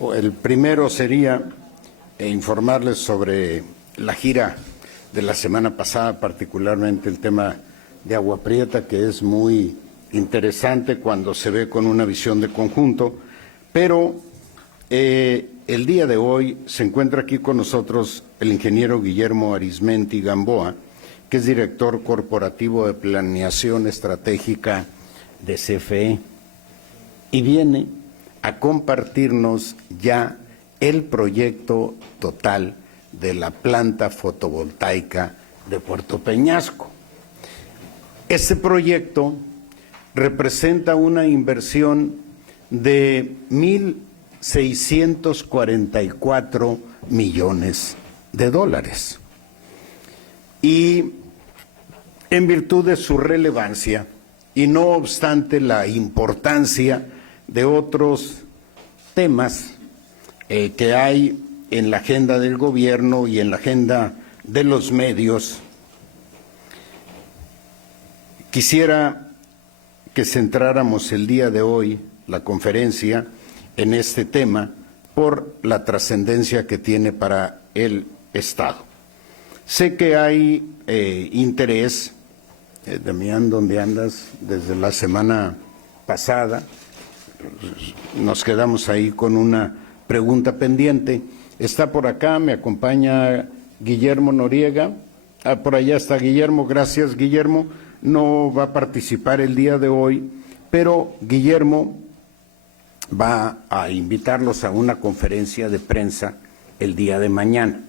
El primero sería informarles sobre la gira de la semana pasada, particularmente el tema de Agua Prieta, que es muy interesante cuando se ve con una visión de conjunto, pero el día de hoy se encuentra aquí con nosotros el ingeniero Guillermo Arizmendi Gamboa, que es director corporativo de planeación estratégica de CFE, y viene a compartirnos ya el proyecto total de la planta fotovoltaica de Puerto Peñasco. Este proyecto representa una inversión de 1.644 millones de dólares. Y en virtud de su relevancia, y no obstante la importancia de otros temas que hay en la agenda del gobierno y en la agenda de los medios, quisiera que centráramos el día de hoy la conferencia en este tema por la trascendencia que tiene para el Estado. Sé que hay interés, Damián, ¿dónde andas? Desde la semana pasada nos quedamos ahí con una pregunta pendiente. Está por acá, me acompaña Guillermo Noriega. Por allá está Guillermo, gracias Guillermo. No va a participar el día de hoy, pero Guillermo va a invitarlos a una conferencia de prensa el día de mañana,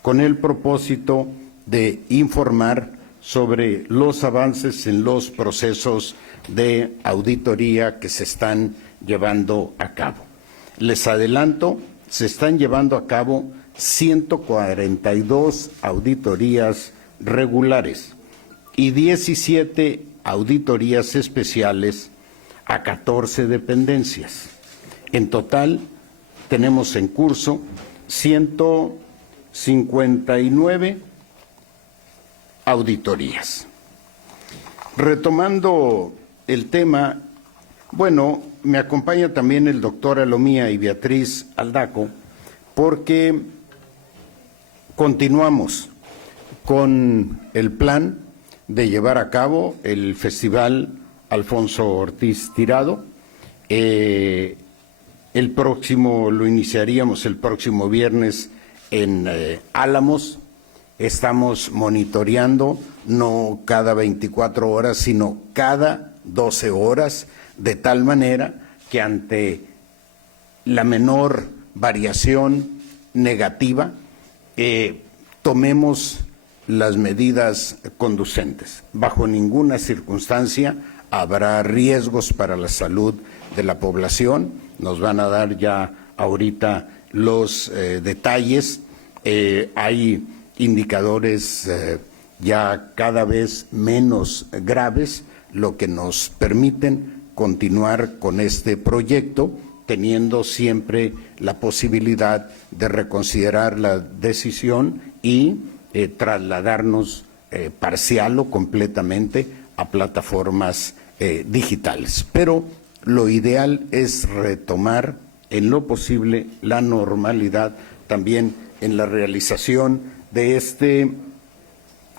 con el propósito de informar sobre los avances en los procesos de auditoría que se están llevando a cabo. Les adelanto, se están llevando a cabo 142 auditorías regulares y 17 auditorías especiales a 14 dependencias. En total, tenemos en curso 159 auditorías. Retomando el tema, bueno, me acompaña también el doctor Alomía y Beatriz Aldaco, porque continuamos con el plan de llevar a cabo el Festival Alfonso Ortiz Tirado. Lo iniciaríamos el próximo viernes en Álamos. Estamos monitoreando no cada 24 horas, sino cada 12 horas, de tal manera que ante la menor variación negativa tomemos las medidas conducentes. Bajo ninguna circunstancia habrá riesgos para la salud de la población. Nos van a dar ya ahorita los detalles. Hay indicadores ya cada vez menos graves, lo que nos permiten continuar con este proyecto, teniendo siempre la posibilidad de reconsiderar la decisión y trasladarnos parcial o completamente a plataformas digitales. Pero lo ideal es retomar en lo posible la normalidad también en la realización de este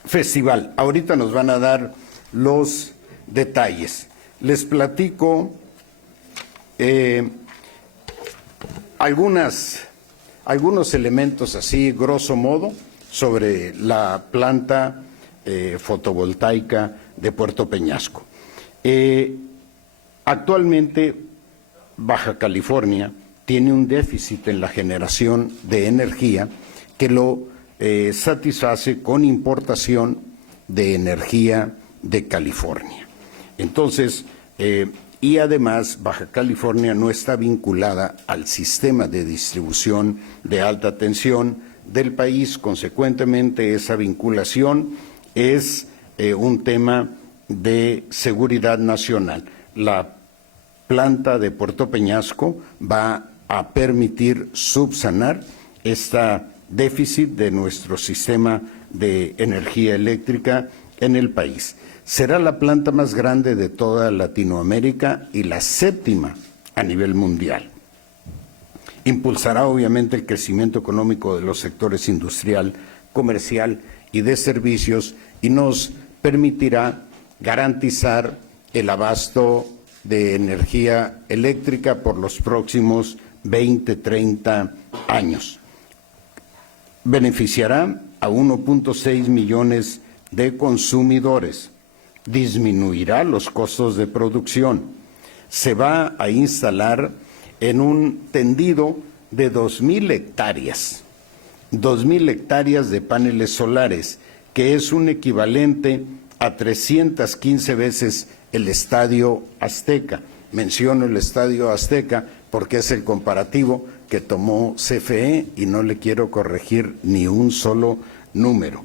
festival. Ahorita nos van a dar los detalles. Les platico algunos elementos así, grosso modo, sobre la planta fotovoltaica de Puerto Peñasco. Actualmente, Baja California tiene un déficit en la generación de energía que lo satisface con importación de energía de California. Entonces, y además Baja California no está vinculada al sistema de distribución de alta tensión del país. Consecuentemente, esa vinculación es un tema de seguridad nacional. La planta de Puerto Peñasco va a permitir subsanar este déficit de nuestro sistema de energía eléctrica en el país. Será la planta más grande de toda Latinoamérica y la séptima a nivel mundial. Impulsará obviamente el crecimiento económico de los sectores industrial, comercial y de servicios y nos permitirá garantizar el abasto de energía eléctrica por los próximos 20, 30 años. Beneficiará a 1.6 millones de consumidores, disminuirá los costos de producción, se va a instalar en un tendido de 2.000 hectáreas, 2.000 hectáreas de paneles solares, que es un equivalente a 315 veces el Estadio Azteca. Menciono el Estadio Azteca porque es el comparativo que tomó CFE y no le quiero corregir ni un solo número.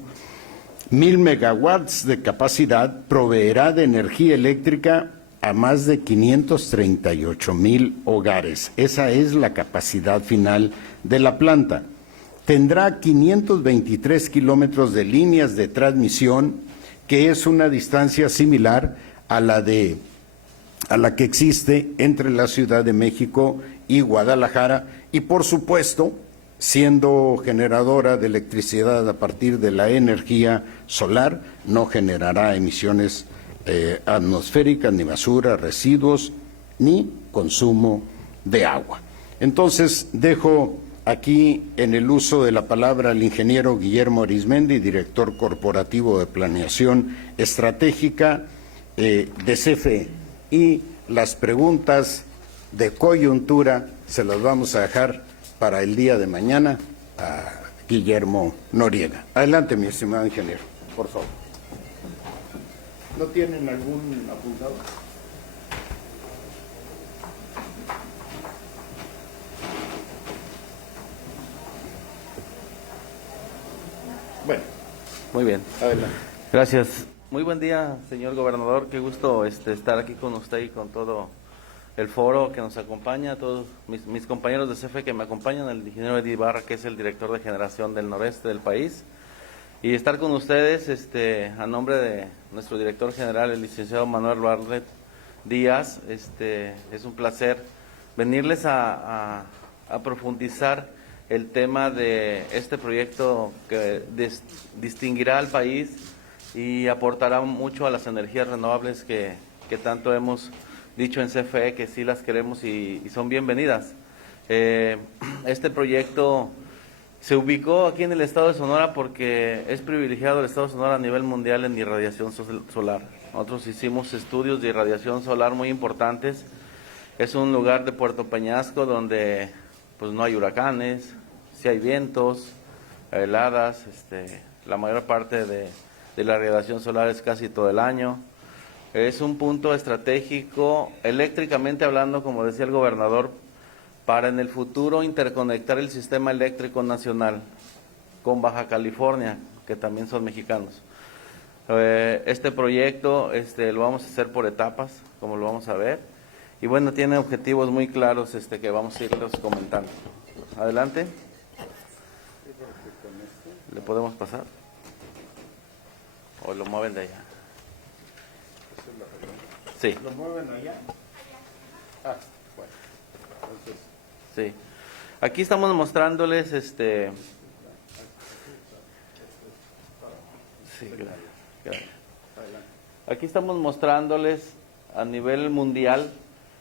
1.000 megawatts de capacidad proveerá de energía eléctrica a más de 538,000 hogares. Esa es la capacidad final de la planta. Tendrá 523 kilómetros de líneas de transmisión, que es una distancia similar a la que existe entre la Ciudad de México y Guadalajara, y por supuesto, siendo generadora de electricidad a partir de la energía solar, no generará emisiones atmosféricas, ni basura, residuos, ni consumo de agua. Entonces, dejo aquí en el uso de la palabra al ingeniero Guillermo Arizmendi, director corporativo de Planeación Estratégica de CFE, y las preguntas de coyuntura se las vamos a dejar para el día de mañana a Guillermo Noriega. Adelante, mi estimado ingeniero, por favor. ¿No tienen algún apuntado? Bueno. Muy bien. Adelante. Gracias. Muy buen día, señor gobernador. Qué gusto estar aquí con usted y con todo el foro que nos acompaña, todos mis compañeros de CFE que me acompañan, el ingeniero Eddie Ibarra, que es el director de generación del noreste del país, y estar con ustedes a nombre de nuestro director general, el licenciado Manuel Bartlett Díaz. Es un placer venirles a profundizar el tema de este proyecto que distinguirá al país y aportará mucho a las energías renovables que tanto hemos dicho en CFE que sí las queremos y son bienvenidas. Este proyecto se ubicó aquí en el estado de Sonora porque es privilegiado el estado de Sonora a nivel mundial en irradiación solar. Nosotros hicimos estudios de irradiación solar muy importantes. Es un lugar de Puerto Peñasco donde pues no hay huracanes, sí hay vientos, heladas, la mayor parte de la radiación solar es casi todo el año. Es un punto estratégico, eléctricamente hablando, como decía el gobernador, para en el futuro interconectar el sistema eléctrico nacional con Baja California, que también son mexicanos. Este proyecto lo vamos a hacer por etapas, como lo vamos a ver, y bueno, tiene objetivos muy claros que vamos a irlos comentando. Adelante. ¿Le podemos pasar? ¿O lo mueven de allá? Sí. ¿Lo mueven allá? Ah, bueno. Entonces... Sí. Aquí estamos mostrándoles Sí, gracias. Aquí estamos mostrándoles a nivel mundial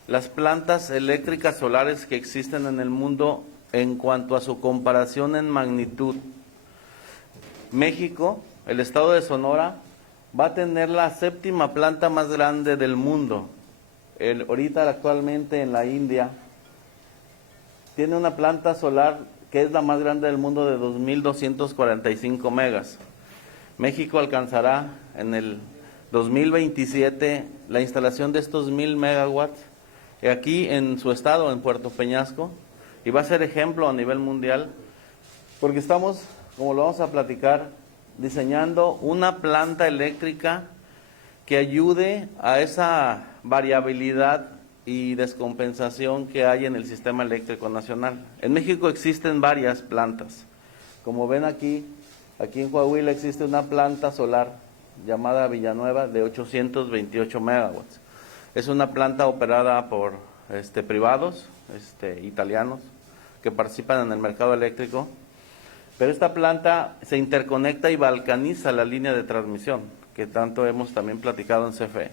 las plantas eléctricas solares que existen en el mundo en cuanto a su comparación en magnitud. México, el estado de Sonora, va a tener la séptima planta más grande del mundo. Ahorita actualmente en la India tiene una planta solar que es la más grande del mundo de 2.245 megas. México alcanzará en el 2027 la instalación de estos 1.000 megawatts aquí en su estado, en Puerto Peñasco, y va a ser ejemplo a nivel mundial porque estamos, como lo vamos a platicar, diseñando una planta eléctrica que ayude a esa variabilidad y descompensación que hay en el sistema eléctrico nacional. En México existen varias plantas. Como ven aquí en Coahuila existe una planta solar llamada Villanueva de 828 megawatts. Es una planta operada por privados italianos que participan en el mercado eléctrico, pero esta planta se interconecta y balcaniza la línea de transmisión, que tanto hemos también platicado en CFE.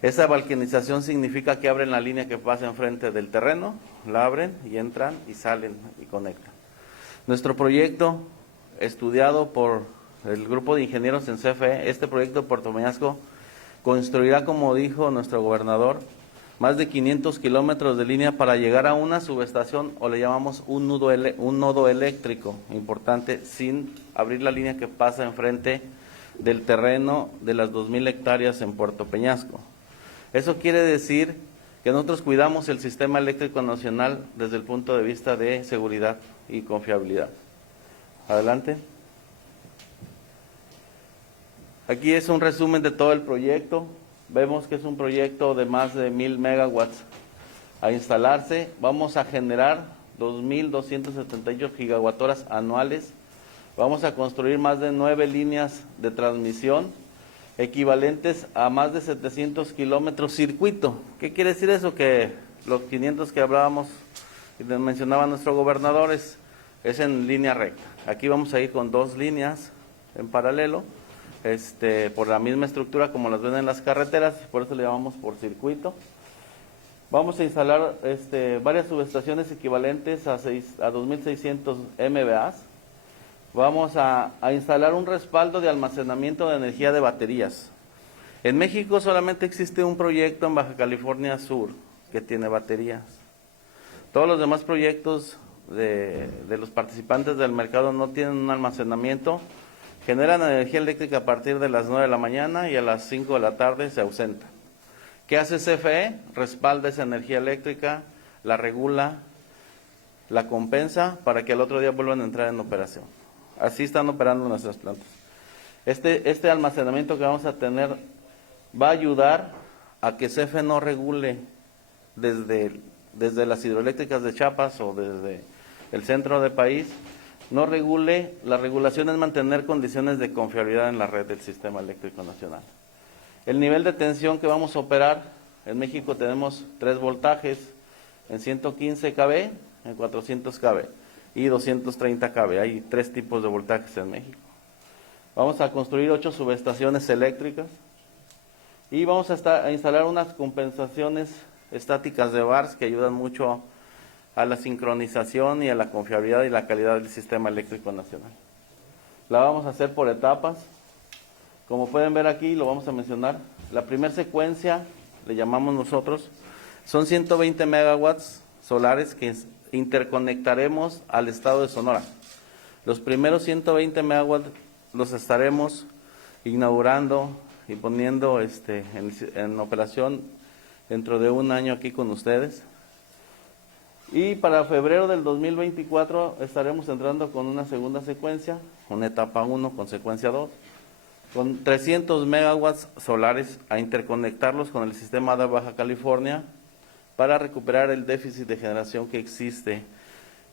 Esa balcanización significa que abren la línea que pasa enfrente del terreno, la abren y entran y salen y conectan. Nuestro proyecto, estudiado por el grupo de ingenieros en CFE, este proyecto de Puerto Peñasco, construirá, como dijo nuestro gobernador, más de 500 kilómetros de línea para llegar a una subestación, o le llamamos un nodo eléctrico importante, sin abrir la línea que pasa enfrente del terreno de las 2,000 hectáreas en Puerto Peñasco. Eso quiere decir que nosotros cuidamos el sistema eléctrico nacional desde el punto de vista de seguridad y confiabilidad. Adelante. Aquí es un resumen de todo el proyecto. Vemos que es un proyecto de más de 1,000 megawatts a instalarse. Vamos a generar 2,278 gigawattoras anuales. Vamos a construir más de 9 líneas de transmisión equivalentes a más de 700 kilómetros circuito. ¿Qué quiere decir eso? Que los 500 que hablábamos y mencionaba nuestro gobernador es en línea recta. Aquí vamos a ir con 2 líneas en paralelo, por la misma estructura como las ven en las carreteras, por eso le llamamos por circuito. Vamos a instalar varias subestaciones equivalentes a 2,600 MVA. Vamos a instalar un respaldo de almacenamiento de energía de baterías. En México solamente existe un proyecto en Baja California Sur que tiene baterías. Todos los demás proyectos de los participantes del mercado no tienen un almacenamiento, generan energía eléctrica a partir de las 9 de la mañana y a las 5 de la tarde se ausentan. ¿Qué hace CFE? Respalda esa energía eléctrica, la regula, la compensa para que al otro día vuelvan a entrar en operación. Así están operando nuestras plantas. Este almacenamiento que vamos a tener va a ayudar a que CFE no regule desde las hidroeléctricas de Chiapas o desde el centro del país, no regule. La regulación es mantener condiciones de confiabilidad en la red del sistema eléctrico nacional. El nivel de tensión que vamos a operar, en México tenemos 3 voltajes en 115 kV, en 400 kV y 230 kV. Hay 3 tipos de voltajes en México. Vamos a construir 8 subestaciones eléctricas y vamos a instalar unas compensaciones estáticas de VARs que ayudan mucho a la sincronización y a la confiabilidad y la calidad del sistema eléctrico nacional. La vamos a hacer por etapas. Como pueden ver aquí, lo vamos a mencionar. La primera secuencia, le llamamos nosotros, son 120 megawatts solares que interconectaremos al estado de Sonora. Los primeros 120 megawatts los estaremos inaugurando y poniendo en operación dentro de un año aquí con ustedes. Y para febrero del 2024 estaremos entrando con una segunda secuencia, una etapa 1 con secuencia 2, con 300 megawatts solares a interconectarlos con el sistema de Baja California para recuperar el déficit de generación que existe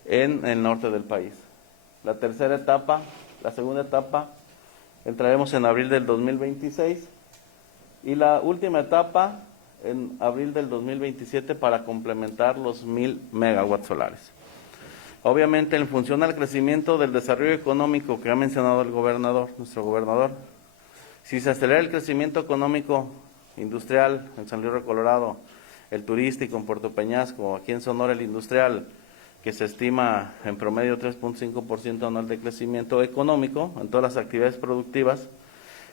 en el norte del país. La tercera etapa, la segunda etapa, entraremos en abril del 2026 y la última etapa en abril del 2027 para complementar los 1,000 megawatts solares. Obviamente, en función al crecimiento del desarrollo económico que ha mencionado el gobernador, nuestro gobernador, si se acelera el crecimiento económico industrial en San Luis Río Colorado, el turístico en Puerto Peñasco, aquí en Sonora el industrial, que se estima en promedio 3.5% anual de crecimiento económico en todas las actividades productivas,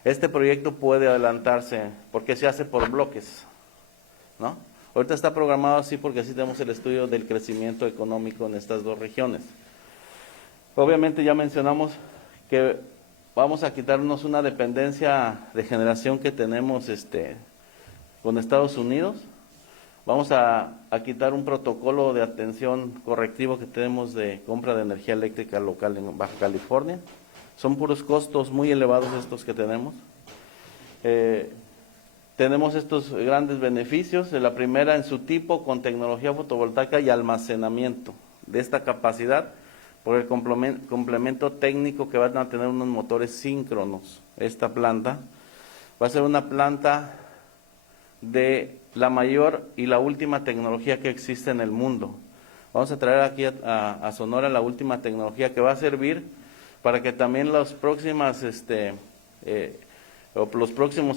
este proyecto puede adelantarse porque se hace por bloques, ¿no? Ahorita está programado así porque así tenemos el estudio del crecimiento económico en estas 2 regiones. Obviamente ya mencionamos que vamos a quitarnos una dependencia de generación que tenemos con Estados Unidos. Vamos a quitar un protocolo de atención correctivo que tenemos de compra de energía eléctrica local en Baja California. Son puros costos muy elevados estos que tenemos. Tenemos estos grandes beneficios. La primera en su tipo con tecnología fotovoltaica y almacenamiento de esta capacidad por el complemento técnico que van a tener unos motores síncronos. Esta planta va a ser una planta de la mayor y la última tecnología que existe en el mundo. Vamos a traer aquí a Sonora la última tecnología que va a servir para que también los próximos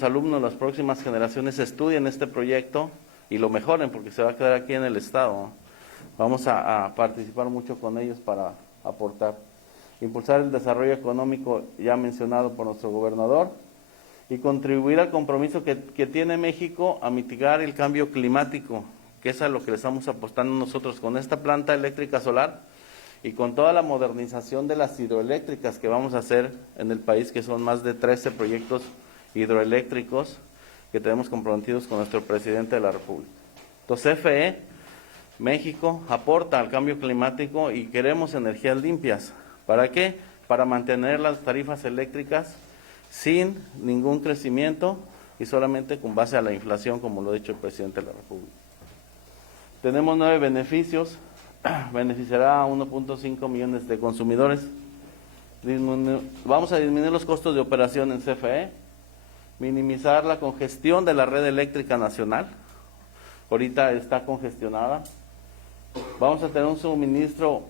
alumnos, las próximas generaciones estudien este proyecto y lo mejoren, porque se va a quedar aquí en el estado, ¿no? Vamos a participar mucho con ellos para aportar. Impulsar el desarrollo económico ya mencionado por nuestro gobernador y contribuir al compromiso que tiene México a mitigar el cambio climático, que es a lo que le estamos apostando nosotros con esta planta eléctrica solar y con toda la modernización de las hidroeléctricas que vamos a hacer en el país, que son más de 13 proyectos hidroeléctricos que tenemos comprometidos con nuestro presidente de la República. Entonces, CFE, México, aporta al cambio climático y queremos energías limpias. ¿Para qué? Para mantener las tarifas eléctricas sin ningún crecimiento y solamente con base a la inflación, como lo ha dicho el presidente de la República. Tenemos 9 beneficios. Beneficiará a 1.5 millones de consumidores. Vamos a disminuir los costos de operación en CFE, minimizar la congestión de la red eléctrica nacional. Ahorita está congestionada. Vamos a tener un suministro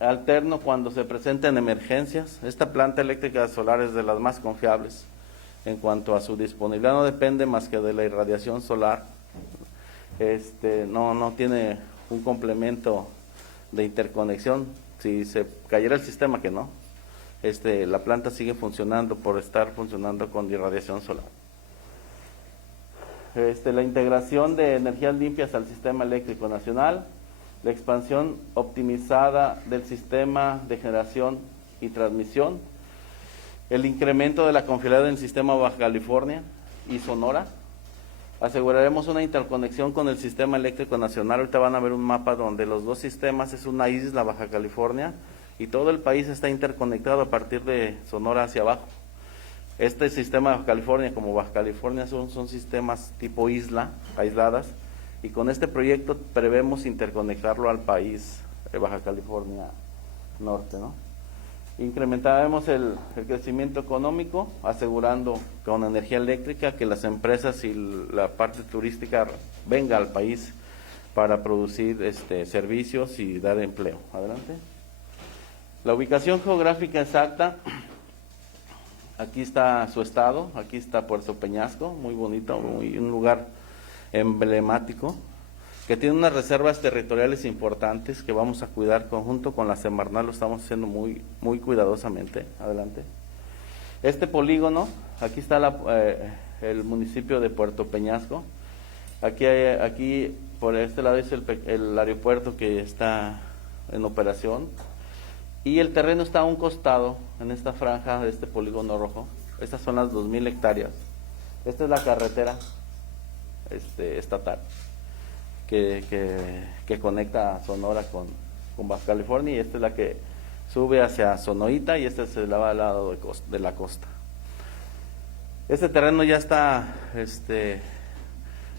alterno cuando se presenten emergencias. Esta planta eléctrica solar es de las más confiables en cuanto a su disponibilidad. No depende más que de la irradiación solar. No tiene un complemento de interconexión. Si se cayera el sistema, que no, la planta sigue funcionando por estar funcionando con irradiación solar. La integración de energías limpias al sistema eléctrico nacional, la expansión optimizada del sistema de generación y transmisión, el incremento de la confiabilidad en el sistema Baja California y Sonora. Aseguraremos una interconexión con el sistema eléctrico nacional. Ahorita van a ver un mapa donde los dos sistemas es una isla, Baja California, y todo el país está interconectado a partir de Sonora hacia abajo. Este sistema de Baja California como Baja California son sistemas tipo isla, aisladas, y con este proyecto prevemos interconectarlo al país, Baja California Norte, ¿no? Incrementaremos el crecimiento económico, asegurando con energía eléctrica que las empresas y la parte turística venga al país para producir servicios y dar empleo. Adelante. La ubicación geográfica exacta, aquí está su estado, aquí está Puerto Peñasco, muy bonito, un lugar emblemático, que tiene unas reservas territoriales importantes que vamos a cuidar conjunto con la Semarnat, lo estamos haciendo muy, muy cuidadosamente. Adelante. Este polígono, aquí está el municipio de Puerto Peñasco, aquí por este lado es el aeropuerto que está en operación, y el terreno está a un costado, en esta franja de este polígono rojo. Estas son las 2,000 hectáreas. Esta es la carretera estatal que conecta a Sonora con Baja California, y esta es la que sube hacia Sonoita, y este se la va al lado de la costa. Este terreno ya está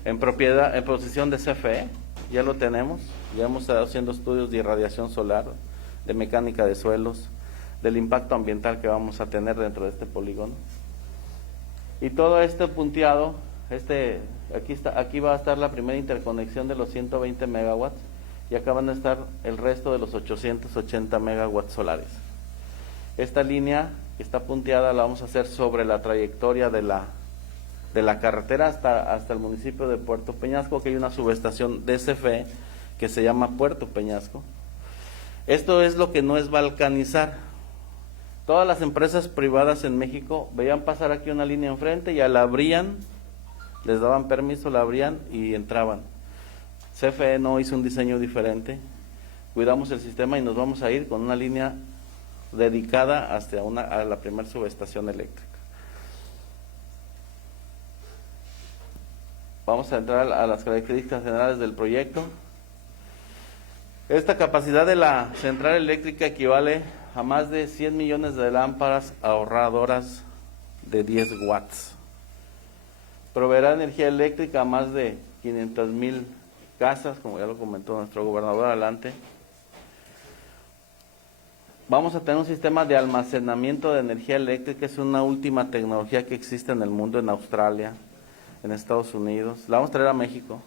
en propiedad, en posesión de CFE, ya lo tenemos, ya hemos estado haciendo estudios de irradiación solar, de mecánica de suelos, del impacto ambiental que vamos a tener dentro de este polígono. Y todo este punteado, aquí va a estar la primera interconexión de los 120 megawatts, y acá van a estar el resto de los 880 megawatts solares. Esta línea que está punteada la vamos a hacer sobre la trayectoria de la carretera hasta el municipio de Puerto Peñasco, que hay una subestación de CFE que se llama Puerto Peñasco. Esto es lo que no es balcanizar. Todas las empresas privadas en México veían pasar aquí una línea enfrente, ya la abrían, les daban permiso, la abrían y entraban. CFE no hizo un diseño diferente, cuidamos el sistema y nos vamos a ir con una línea dedicada a la primera subestación eléctrica. Vamos a entrar a las características generales del proyecto. Esta capacidad de la central eléctrica equivale a más de 100 millones de lámparas ahorradoras de 10 watts. Proveerá energía eléctrica a más de 500,000 casas, como ya lo comentó nuestro gobernador. Adelante. Vamos a tener un sistema de almacenamiento de energía eléctrica, es una última tecnología que existe en el mundo, en Australia, en Estados Unidos. La vamos a traer a México.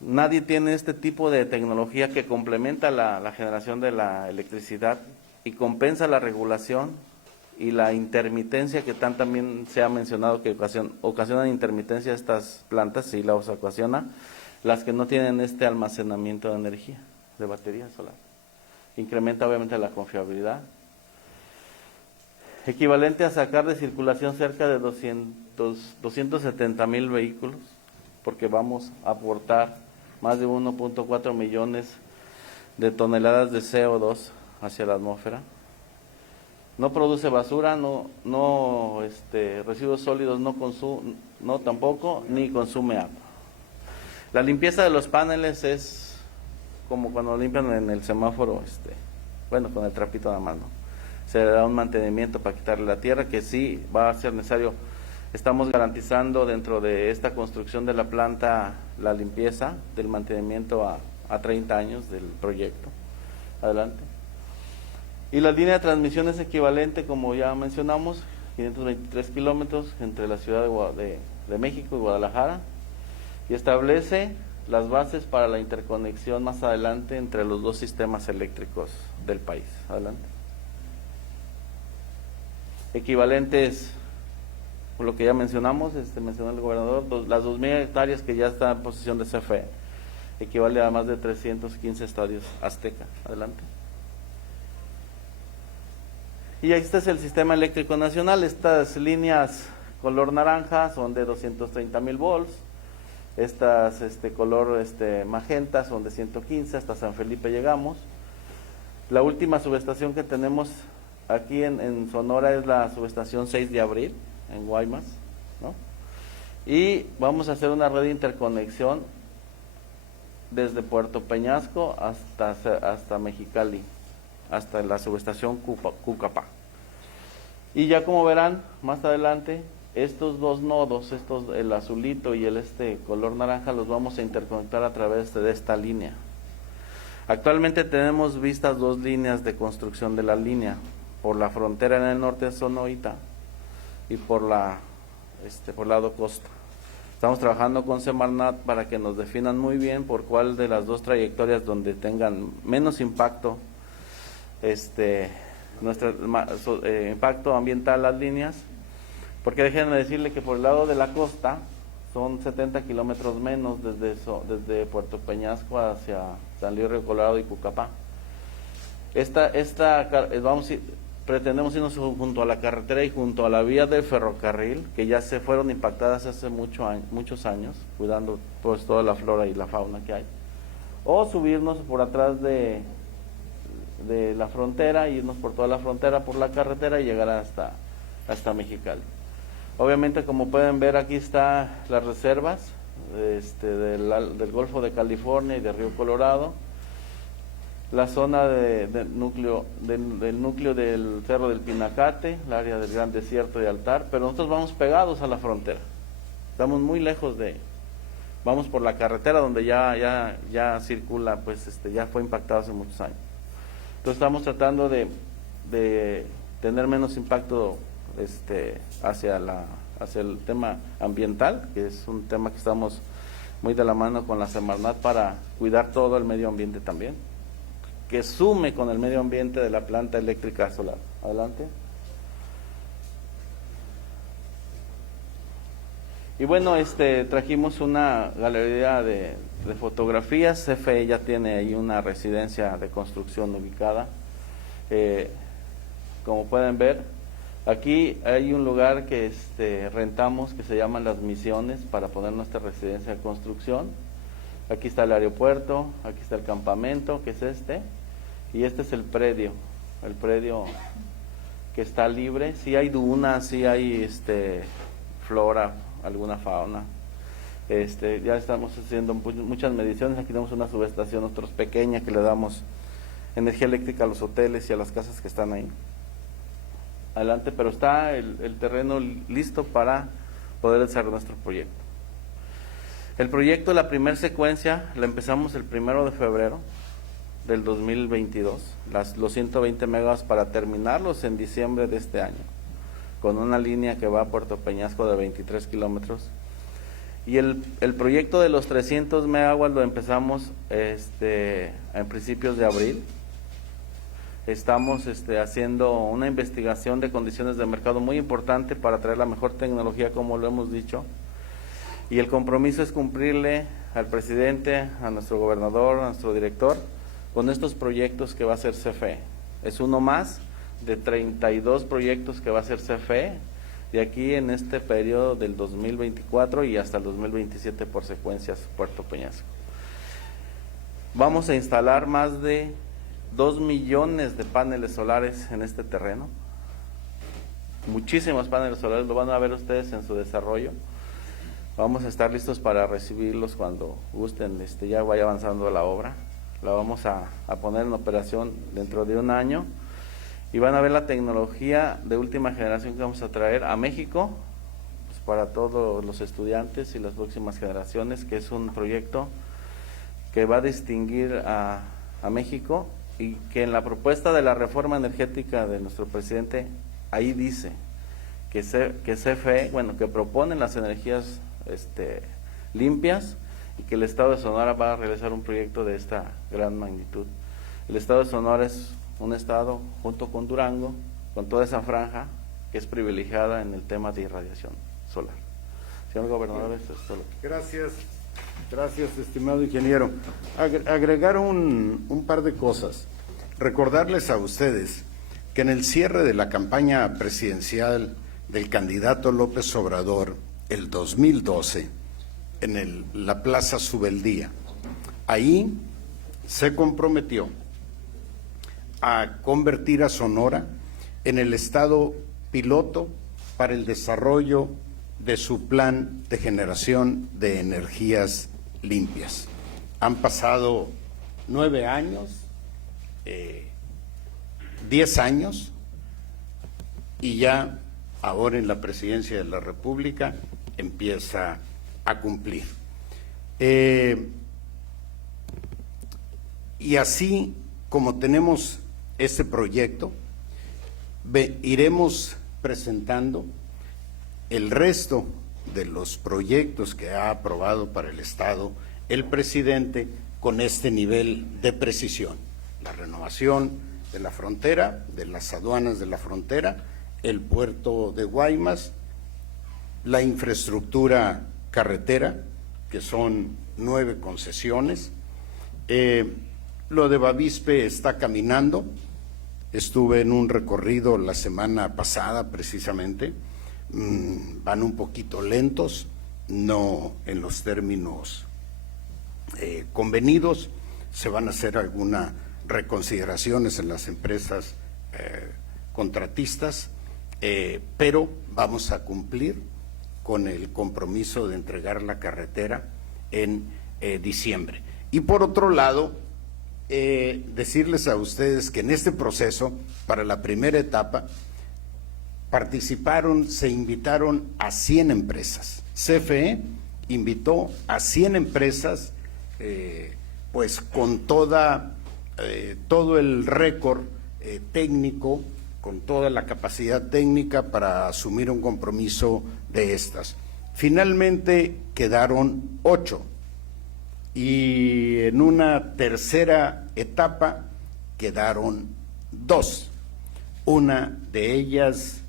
Nadie tiene este tipo de tecnología que complementa la generación de la electricidad y compensa la regulación y la intermitencia que también se ha mencionado que ocasionan intermitencia estas plantas, sí las ocasiona, las que no tienen este almacenamiento de energía, de batería solar. Incrementa obviamente la confiabilidad. Equivalente a sacar de circulación cerca de 270,000 vehículos, porque vamos a aportar más de 1.4 millones de toneladas de CO2 hacia la atmósfera. No produce basura, residuos sólidos no tampoco, ni consume agua. La limpieza de los paneles es como cuando limpian en el semáforo, con el trapito a la mano. Se le da un mantenimiento para quitarle la tierra, que sí va a ser necesario. Estamos garantizando dentro de esta construcción de la planta la limpieza del mantenimiento a 30 años del proyecto. Adelante. Y la línea de transmisión es equivalente, como ya mencionamos, 523 kilómetros entre la Ciudad de México y Guadalajara, y establece las bases para la interconexión más adelante entre los dos sistemas eléctricos del país. Adelante. Equivalentes, por lo que ya mencionamos, mencionó el gobernador, las 2,000 hectáreas que ya están en posesión de CFE, equivale a más de 315 estadios Azteca. Adelante. Y este es el sistema eléctrico nacional. Estas líneas color naranja son de 230,000 volts. Estas color magenta son de 115, hasta San Felipe llegamos. La última subestación que tenemos aquí en Sonora es la subestación 6 de abril, en Guaymas, ¿no? Y vamos a hacer una red de interconexión desde Puerto Peñasco hasta Mexicali, hasta la subestación Cucapá. Y ya como verán más adelante, estos dos nodos, el azulito y el color naranja, los vamos a interconectar a través de esta línea. Actualmente tenemos vistas 2 líneas de construcción de la línea, por la frontera en el norte de Sonoita y por lado costa. Estamos trabajando con Semarnat para que nos definan muy bien por cuál de las 2 trayectorias donde tengan menos impacto impacto ambiental las líneas, porque déjenme decirle que por el lado de la costa son 70 kilómetros menos desde Puerto Peñasco hacia San Luis Río Colorado y Cucapá. Pretendemos irnos junto a la carretera y junto a la vía del ferrocarril, que ya se fueron impactadas hace muchos años, cuidando pues toda la flora y la fauna que hay, o subirnos por atrás de la frontera, irnos por toda la frontera por la carretera y llegar hasta Mexicali. Obviamente, como pueden ver, aquí están las reservas del Golfo de California y de Río Colorado, la zona del núcleo del Cerro del Pinacate, el área del Gran Desierto de Altar, pero nosotros vamos pegados a la frontera, estamos muy lejos vamos por la carretera donde ya circula, pues ya fue impactado hace muchos años. Entonces estamos tratando de tener menos impacto hacia el tema ambiental, que es un tema que estamos muy de la mano con la Semarnat para cuidar todo el medio ambiente también, que sume con el medio ambiente de la planta eléctrica solar. Adelante. Y bueno, trajimos una galería de fotografías. CFE ya tiene ahí una residencia de construcción ubicada. Como pueden ver, aquí hay un lugar que rentamos que se llama Las Misiones para poner nuestra residencia de construcción. Aquí está el aeropuerto, aquí está el campamento, que es y este es el predio que está libre. Sí hay dunas, sí hay flora, alguna fauna. Ya estamos haciendo muchas mediciones. Aquí tenemos una subestación nosotros pequeña que le damos energía eléctrica a los hoteles y a las casas que están ahí. Adelante, pero está el terreno listo para poder desarrollar nuestro proyecto. El proyecto, la primera secuencia, la empezamos el 1 de febrero del 2022, los 120 megas para terminarlos en diciembre de este año, con una línea que va a Puerto Peñasco de 23 kilómetros. Y el proyecto de los 300 megawatts lo empezamos en principios de abril. Estamos haciendo una investigación de condiciones de mercado muy importante para traer la mejor tecnología, como lo hemos dicho. Y el compromiso es cumplirle al presidente, a nuestro gobernador, a nuestro director, con estos proyectos que va a hacer CFE. Es uno más de 32 proyectos que va a hacer CFE de aquí en este periodo del 2024 y hasta el 2027 por secuencias Puerto Peñasco. Vamos a instalar más de 2 millones de paneles solares en este terreno. Muchísimos paneles solares, lo van a ver ustedes en su desarrollo. Vamos a estar listos para recibirlos cuando gusten, ya vaya avanzando la obra. La vamos a poner en operación dentro de un año y van a ver la tecnología de última generación que vamos a traer a México, pues, para todos los estudiantes y las próximas generaciones, que es un proyecto que va a distinguir a México, y que en la propuesta de la reforma energética de nuestro presidente, ahí dice que CFE, que proponen las energías limpias, y que el Estado de Sonora va a realizar un proyecto de esta gran magnitud. El Estado de Sonora es un estado, junto con Durango, con toda esa franja, que es privilegiada en el tema de irradiación solar. Señor gobernador, eso es todo. Gracias, estimado ingeniero. Agregar un par de cosas. Recordarles a ustedes que en el cierre de la campaña presidencial del candidato López Obrador, el 2012, en la Plaza Subeldía, ahí se comprometió a convertir a Sonora en el estado piloto para el desarrollo de su plan de generación de energías limpias. Han pasado 9 años, 10 años, y ya ahora en la presidencia de la República empieza a cumplir. Y así como tenemos este proyecto, iremos presentando el resto de los proyectos que ha aprobado para el Estado el presidente con este nivel de precisión: la renovación de la frontera, de las aduanas de la frontera, el puerto de Guaymas, la infraestructura carretera, que son 9 concesiones. Lo de Bavispe está caminando. Estuve en un recorrido la semana pasada precisamente. Van un poquito lentos, no en los términos convenidos. Se van a hacer algunas reconsideraciones en las empresas contratistas, pero vamos a cumplir con el compromiso de entregar la carretera en diciembre. Y por otro lado, decirles a ustedes que en este proceso, para la primera etapa, se invitaron a 100 empresas. CFE invitó a 100 empresas, pues con todo el récord técnico, con toda la capacidad técnica para asumir un compromiso de estas. Finalmente quedaron 8, y en una tercera etapa quedaron 2. Una de ellas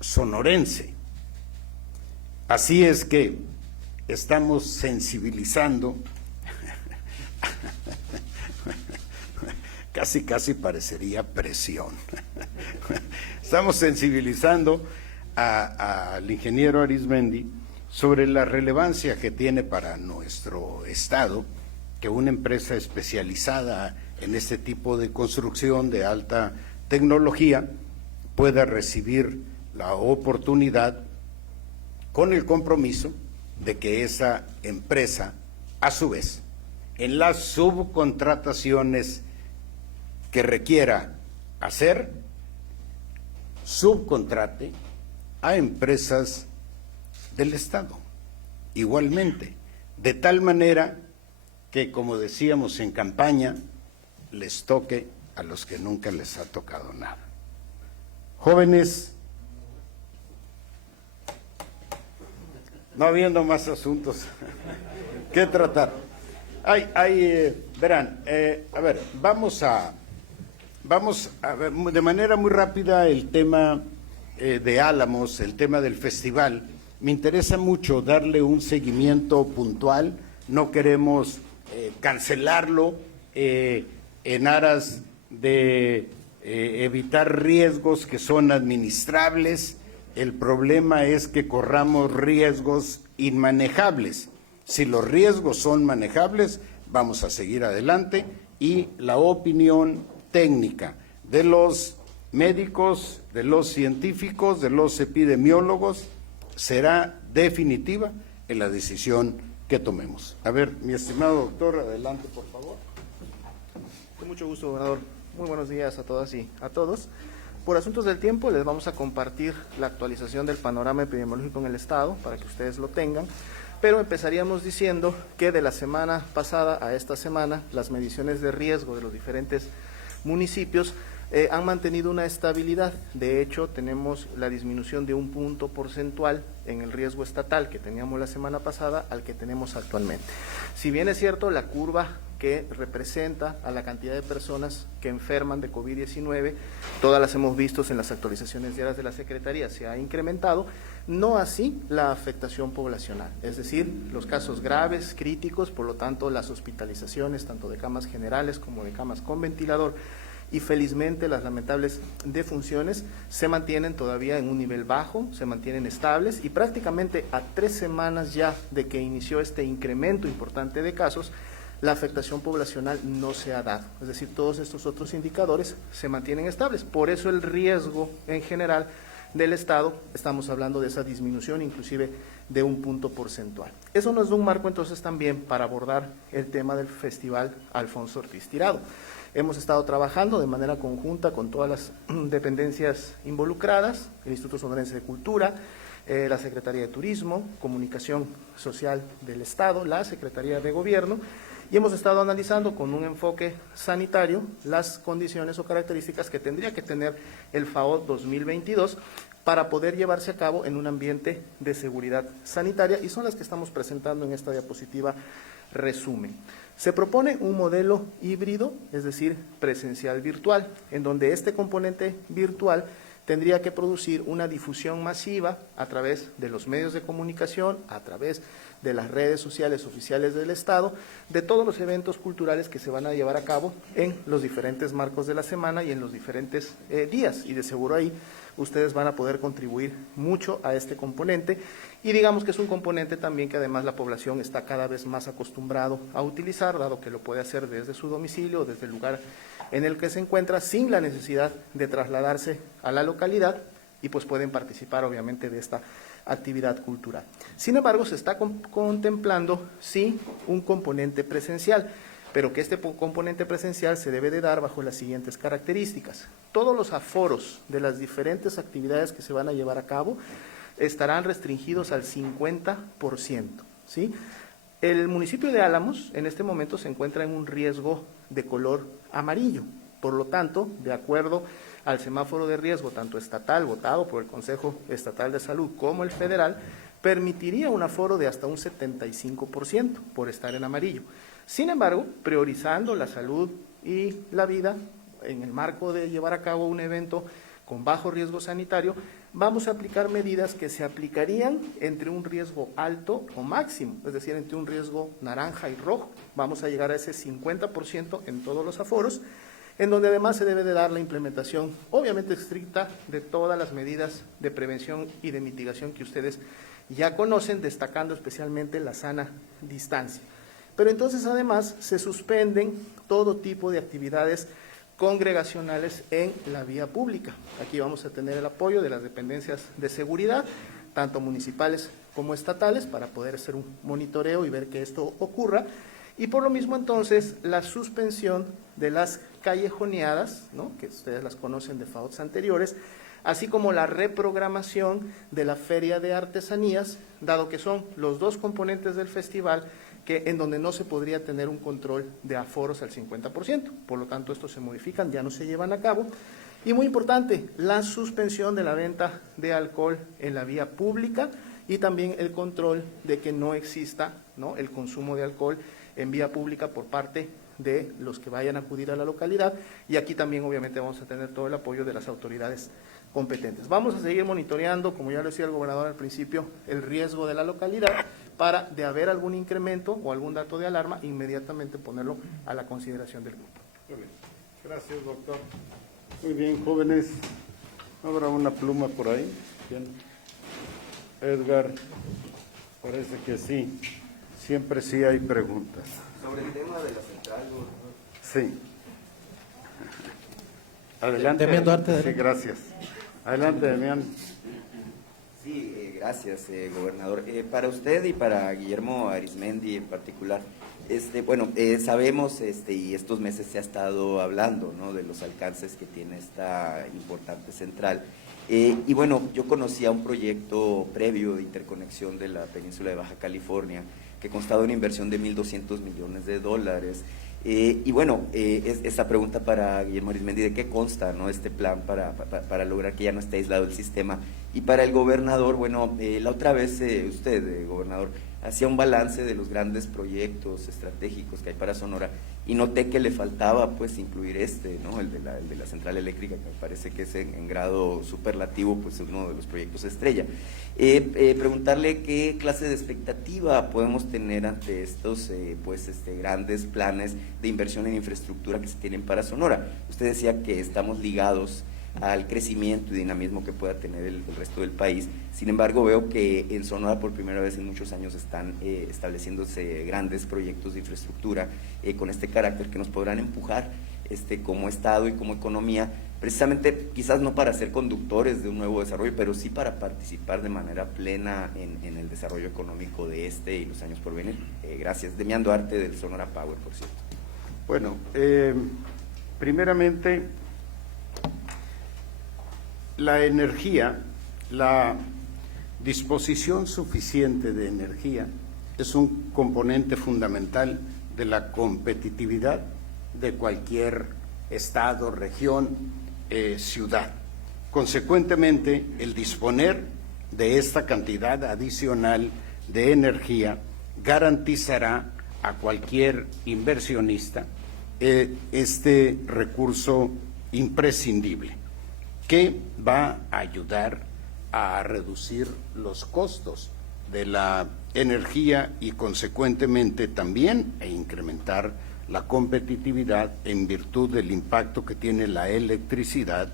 sonorense. Así es que estamos sensibilizando, casi parecería presión. Estamos sensibilizando al ingeniero Arizmendi sobre la relevancia que tiene para nuestro estado que una empresa especializada en este tipo de construcción de alta tecnología pueda recibir la oportunidad, con el compromiso de que esa empresa, a su vez, en las subcontrataciones que requiera hacer, subcontrate a empresas del Estado, igualmente, de tal manera que, como decíamos en campaña, les toque a los que nunca les ha tocado nada. Jóvenes, No habiendo más asuntos que tratar. Verán, a ver, vamos a ver de manera muy rápida el tema de Álamos, el tema del festival. Me interesa mucho darle un seguimiento puntual, no queremos cancelarlo en aras de evitar riesgos que son administrables. El problema es que corramos riesgos inmanejables. Si los riesgos son manejables, vamos a seguir adelante y la opinión técnica de los médicos, de los científicos, de los epidemiólogos será definitiva en la decisión que tomemos. A ver, mi estimado doctor, adelante, por favor. Con mucho gusto, gobernador. Muy buenos días a todas y a todos. Por asuntos del tiempo, les vamos a compartir la actualización del panorama epidemiológico en el Estado para que ustedes lo tengan, pero empezaríamos diciendo que de la semana pasada a esta semana, las mediciones de riesgo de los diferentes municipios han mantenido una estabilidad. De hecho, tenemos la disminución de 1 punto porcentual en el riesgo estatal que teníamos la semana pasada al que tenemos actualmente. Si bien es cierto, la curva que representa a la cantidad de personas que enferman de COVID-19, todas las hemos visto en las actualizaciones diarias de la Secretaría, se ha incrementado, no así la afectación poblacional, es decir, los casos graves, críticos, por lo tanto las hospitalizaciones tanto de camas generales como de camas con ventilador, y felizmente las lamentables defunciones se mantienen todavía en un nivel bajo, se mantienen estables y prácticamente a 3 semanas ya de que inició este incremento importante de casos, la afectación poblacional no se ha dado, es decir, todos estos otros indicadores se mantienen estables. Por eso el riesgo en general del Estado, estamos hablando de esa disminución inclusive de 1 punto porcentual. Eso nos da un marco entonces también para abordar el tema del Festival Alfonso Ortiz Tirado. Hemos estado trabajando de manera conjunta con todas las dependencias involucradas, el Instituto Sonorense de Cultura, la Secretaría de Turismo, Comunicación Social del Estado, la Secretaría de Gobierno, y hemos estado analizando con un enfoque sanitario las condiciones o características que tendría que tener el FAO 2022 para poder llevarse a cabo en un ambiente de seguridad sanitaria, y son las que estamos presentando en esta diapositiva resumen. Se propone un modelo híbrido, es decir, presencial virtual, en donde este componente virtual tendría que producir una difusión masiva a través de los medios de comunicación, a través de las redes sociales oficiales del Estado, de todos los eventos culturales que se van a llevar a cabo en los diferentes marcos de la semana y en los diferentes días, y de seguro ahí ustedes van a poder contribuir mucho a este componente, y digamos que es un componente también que además la población está cada vez más acostumbrado a utilizar, dado que lo puede hacer desde su domicilio, desde el lugar en el que se encuentra, sin la necesidad de trasladarse a la localidad, y pues pueden participar obviamente de esta actividad cultural. Sin embargo, se está contemplando sí un componente presencial, pero que este componente presencial se debe de dar bajo las siguientes características. Todos los aforos de las diferentes actividades que se van a llevar a cabo estarán restringidos al 50%, ¿sí? El municipio de Álamos en este momento se encuentra en un riesgo de color amarillo, por lo tanto, de acuerdo al semáforo de riesgo, tanto estatal, votado por el Consejo Estatal de Salud, como el federal, permitiría un aforo de hasta un 75% por estar en amarillo. Sin embargo, priorizando la salud y la vida, en el marco de llevar a cabo un evento con bajo riesgo sanitario, vamos a aplicar medidas que se aplicarían entre un riesgo alto o máximo, es decir, entre un riesgo naranja y rojo. Vamos a llegar a ese 50% en todos los aforos, en donde además se debe de dar la implementación, obviamente estricta, de todas las medidas de prevención y de mitigación que ustedes ya conocen, destacando especialmente la sana distancia. Pero entonces además se suspenden todo tipo de actividades congregacionales en la vía pública. Aquí vamos a tener el apoyo de las dependencias de seguridad, tanto municipales como estatales, para poder hacer un monitoreo y ver que esto ocurra. Y por lo mismo entonces la suspensión de las callejoneadas, ¿no?, que ustedes las conocen de FAOs anteriores, así como la reprogramación de la Feria de Artesanías, dado que son los dos componentes del festival en donde no se podría tener un control de aforos al 50%. Por lo tanto, estos se modifican, ya no se llevan a cabo. Y muy importante, la suspensión de la venta de alcohol en la vía pública y también el control de que no exista, ¿no?, el consumo de alcohol en vía pública por parte de los que vayan a acudir a la localidad, y aquí también obviamente vamos a tener todo el apoyo de las autoridades competentes. Vamos a seguir monitoreando, como ya lo decía el gobernador al principio, el riesgo de la localidad para, de haber algún incremento o algún dato de alarma, inmediatamente ponerlo a la consideración del grupo. Muy bien. Gracias, doctor. Muy bien, jóvenes. ¿Habrá una pluma por ahí? ¿Quién? Edgar, parece que sí. Siempre sí hay preguntas. Sobre el tema de la central, gobernador. Sí. Adelante. Demián Duarte, Sí, adelante. gracias. Adelante, Demián. Sí, gracias, gobernador. Para usted y para Guillermo Arizmendi en particular, bueno, sabemos, y estos meses se ha estado hablando, ¿no?, de los alcances que tiene esta importante central. Y bueno, yo conocía un proyecto previo de interconexión de la península de Baja California que constaba una inversión de $1.200 millones. Y bueno, esta pregunta para Guillermo Arizmendi, ¿de qué consta, no, este plan para lograr que ya no esté aislado el sistema? Y para el gobernador, bueno, la otra vez usted, gobernador, hacía un balance de los grandes proyectos estratégicos que hay para Sonora y noté que le faltaba pues incluir ¿no?, el de la central eléctrica, que me parece que es en grado superlativo, pues uno de los proyectos estrella. Preguntarle qué clase de expectativa podemos tener ante estos grandes planes de inversión en infraestructura que se tienen para Sonora. Usted decía que estamos ligados al crecimiento y dinamismo que pueda tener el resto del país. Sin embargo, veo que en Sonora por primera vez en muchos años están estableciéndose grandes proyectos de infraestructura con este carácter que nos podrán empujar como Estado y como economía, precisamente quizás no para ser conductores de un nuevo desarrollo, pero sí para participar de manera plena en el desarrollo económico de y los años por venir. Gracias. Demián Duarte del Sonora Power, por cierto. Bueno, primeramente, la energía, la disposición suficiente de energía es un componente fundamental de la competitividad de cualquier estado, región, ciudad. Consecuentemente, el disponer de esta cantidad adicional de energía garantizará a cualquier inversionista este recurso imprescindible, que va a ayudar a reducir los costos de la energía y consecuentemente también a incrementar la competitividad en virtud del impacto que tiene la electricidad,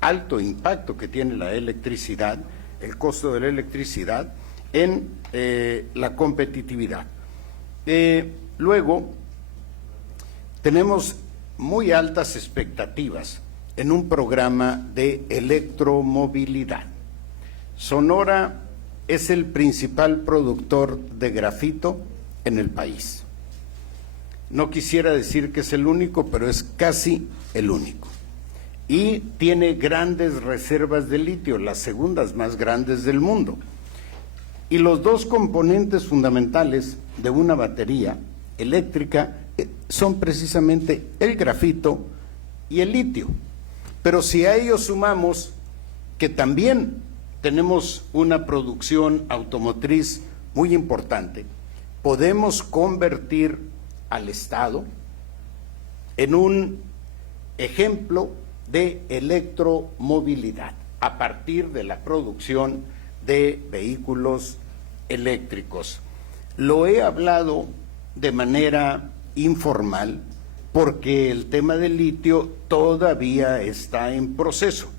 alto impacto que tiene la electricidad, el costo de la electricidad en la competitividad. Luego, tenemos muy altas expectativas en un programa de electromovilidad. Sonora es el principal productor de grafito en el país. No quisiera decir que es el único, pero es casi el único. Y tiene grandes reservas de litio, las segundas más grandes del mundo. Y los dos componentes fundamentales de una batería eléctrica son precisamente el grafito y el litio. Pero si a ello sumamos que también tenemos una producción automotriz muy importante, podemos convertir al Estado en un ejemplo de electromovilidad a partir de la producción de vehículos eléctricos. Lo he hablado de manera informal porque el tema del litio todavía está en proceso.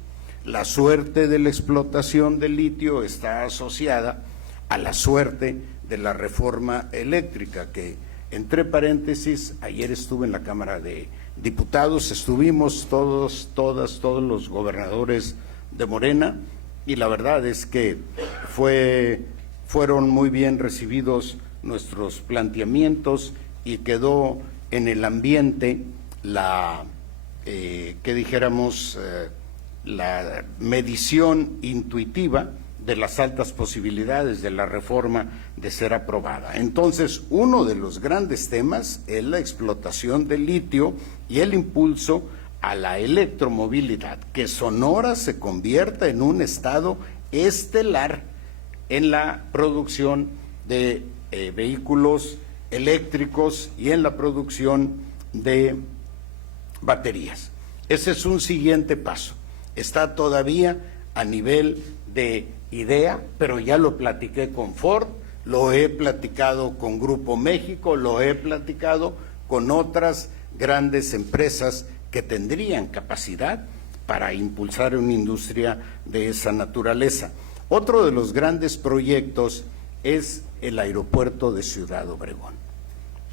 La suerte de la explotación del litio está asociada a la suerte de la reforma eléctrica, que, entre paréntesis, ayer estuve en la Cámara de Diputados, estuvimos todos los gobernadores de Morena, y la verdad es que fueron muy bien recibidos nuestros planteamientos y quedó en el ambiente la medición intuitiva de las altas posibilidades de la reforma de ser aprobada. Entonces, uno de los grandes temas es la explotación del litio y el impulso a la electromovilidad, que Sonora se convierta en un estado estelar en la producción de vehículos eléctricos y en la producción de baterías. Ese es un siguiente paso. Está todavía a nivel de idea, pero ya lo platiqué con Ford, lo he platicado con Grupo México, lo he platicado con otras grandes empresas que tendrían capacidad para impulsar una industria de esa naturaleza. Otro de los grandes proyectos es el aeropuerto de Ciudad Obregón.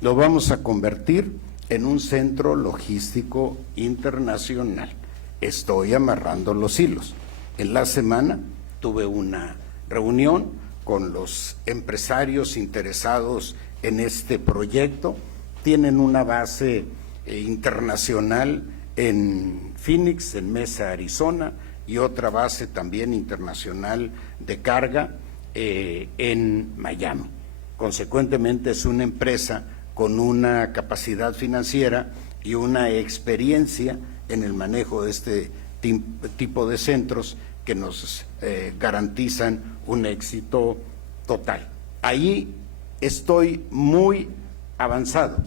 Lo vamos a convertir en un centro logístico internacional. Estoy amarrando los hilos. En la semana tuve una reunión con los empresarios interesados en este proyecto. Tienen una base internacional en Phoenix, en Mesa, Arizona, y otra base también internacional de carga en Miami. Consecuentemente, es una empresa con una capacidad financiera y una experiencia en el manejo de este tipo de centros que nos garantizan un éxito total. Ahí estoy muy avanzado,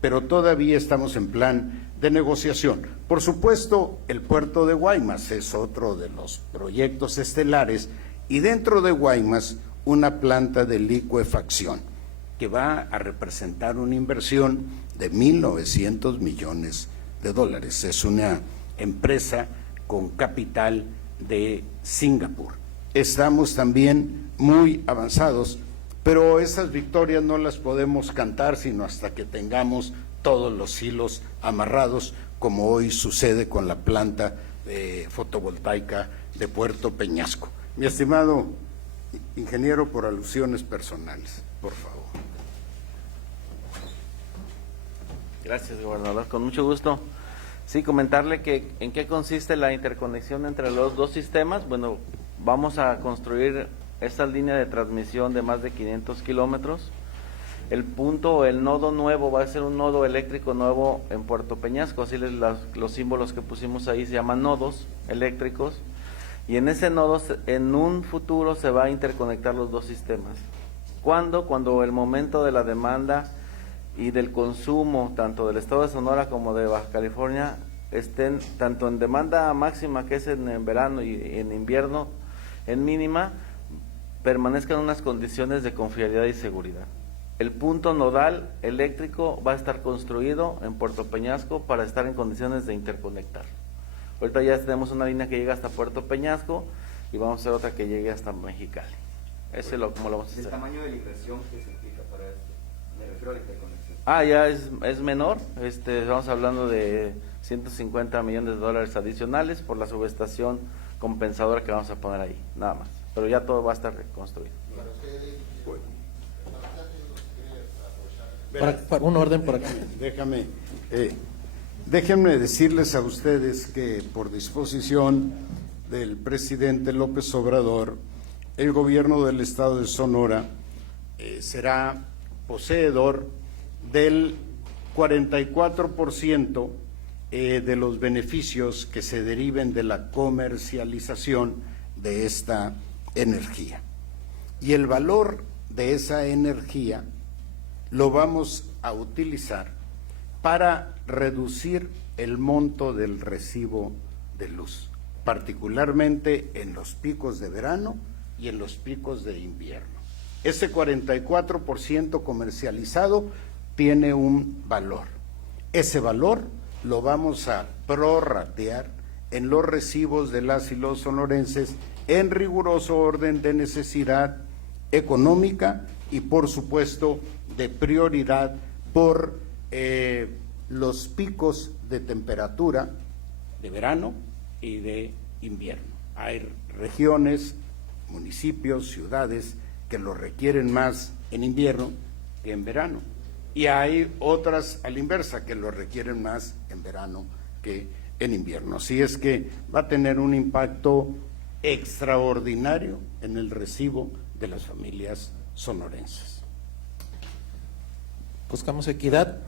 pero todavía estamos en plan de negociación. Por supuesto, el puerto de Guaymas es otro de los proyectos estelares, y dentro de Guaymas una planta de licuefacción que va a representar una inversión de 1.900 millones de dólares. Es una empresa con capital de Singapur. Estamos también muy avanzados, pero esas victorias no las podemos cantar sino hasta que tengamos todos los hilos amarrados, como hoy sucede con la planta fotovoltaica de Puerto Peñasco. Mi estimado ingeniero, por alusiones personales, por favor. Gracias, gobernador. Con mucho gusto. Sí, comentarle que en qué consiste la interconexión entre los dos sistemas. Bueno, vamos a construir esta línea de transmisión de más de 500 kilómetros. El punto, el nodo nuevo, va a ser un nodo eléctrico nuevo en Puerto Peñasco. Así los símbolos que pusimos ahí se llaman nodos eléctricos. Y en ese nodo, en un futuro, se va a interconectar los dos sistemas. ¿Cuándo? Cuando el momento de la demanda y del consumo, tanto del estado de Sonora como de Baja California, estén tanto en demanda máxima, que es en verano, y en invierno en mínima, permanezcan unas condiciones de confiabilidad y seguridad. El punto nodal eléctrico va a estar construido en Puerto Peñasco para estar en condiciones de interconectar. Ahorita ya tenemos una línea que llega hasta Puerto Peñasco y vamos a hacer otra que llegue hasta Mexicali. Ese es como lo vamos a hacer. ¿El tamaño de la inversión que se implica para esto? Me refiero a la interconexión. Ya es menor. Estamos hablando de 150 millones de dólares adicionales por la subestación compensadora que vamos a poner ahí, nada más. Pero ya todo va a estar reconstruido. Para un orden por aquí. Déjenme decirles a ustedes que por disposición del presidente López Obrador, el gobierno del estado de Sonora será poseedor del 44% de los beneficios que se deriven de la comercialización de esta energía. Y el valor de esa energía lo vamos a utilizar para reducir el monto del recibo de luz, particularmente en los picos de verano y en los picos de invierno. Ese 44% comercializado tiene un valor. Ese valor lo vamos a prorratear en los recibos de las y los sonorenses en riguroso orden de necesidad económica y, por supuesto, de prioridad por los picos de temperatura de verano y de invierno. Hay regiones, municipios, ciudades que lo requieren más en invierno que en verano, y hay otras a la inversa que lo requieren más en verano que en invierno. Así es que va a tener un impacto extraordinario en el recibo de las familias sonorenses. Buscamos equidad.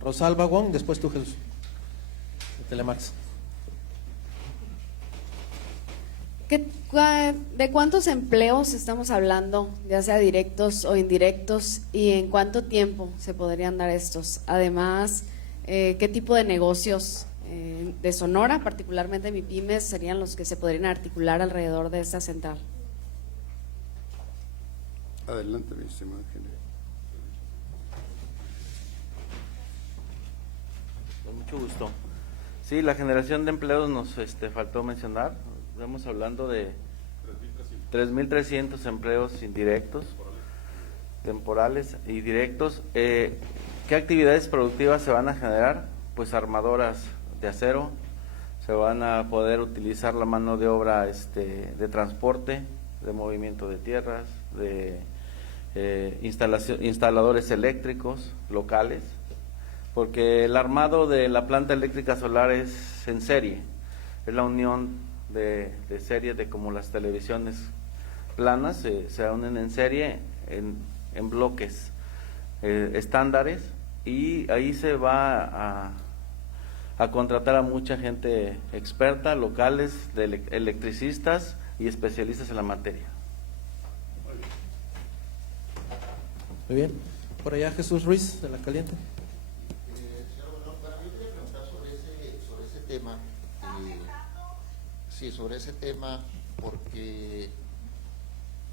Rosalba Wong, después tú, Jesús, de Telemax. ¿De cuántos empleos estamos hablando, ya sea directos o indirectos, y en cuánto tiempo se podrían dar estos? Además, ¿qué tipo de negocios de Sonora, particularmente MIPYMES, serían los que se podrían articular alrededor de esta central? Adelante, mi estimado ingeniero. Con mucho gusto. Sí, la generación de empleos nos faltó mencionar. Estamos hablando de 3.300 empleos indirectos, temporales y directos. ¿Qué actividades productivas se van a generar? Pues armadoras de acero, se van a poder utilizar la mano de obra de transporte, de movimiento de tierras, de instaladores eléctricos locales, porque el armado de la planta eléctrica solar es en serie, es la unión de serie de como las televisiones planas, se unen en serie en bloques estándares, y ahí se va a contratar a mucha gente experta, locales, de electricistas y especialistas en la materia. Muy bien. Por allá Jesús Ruiz, de La Caliente. Señor Gobernador, yo quería preguntar sobre ese tema. Sí, sobre ese tema, porque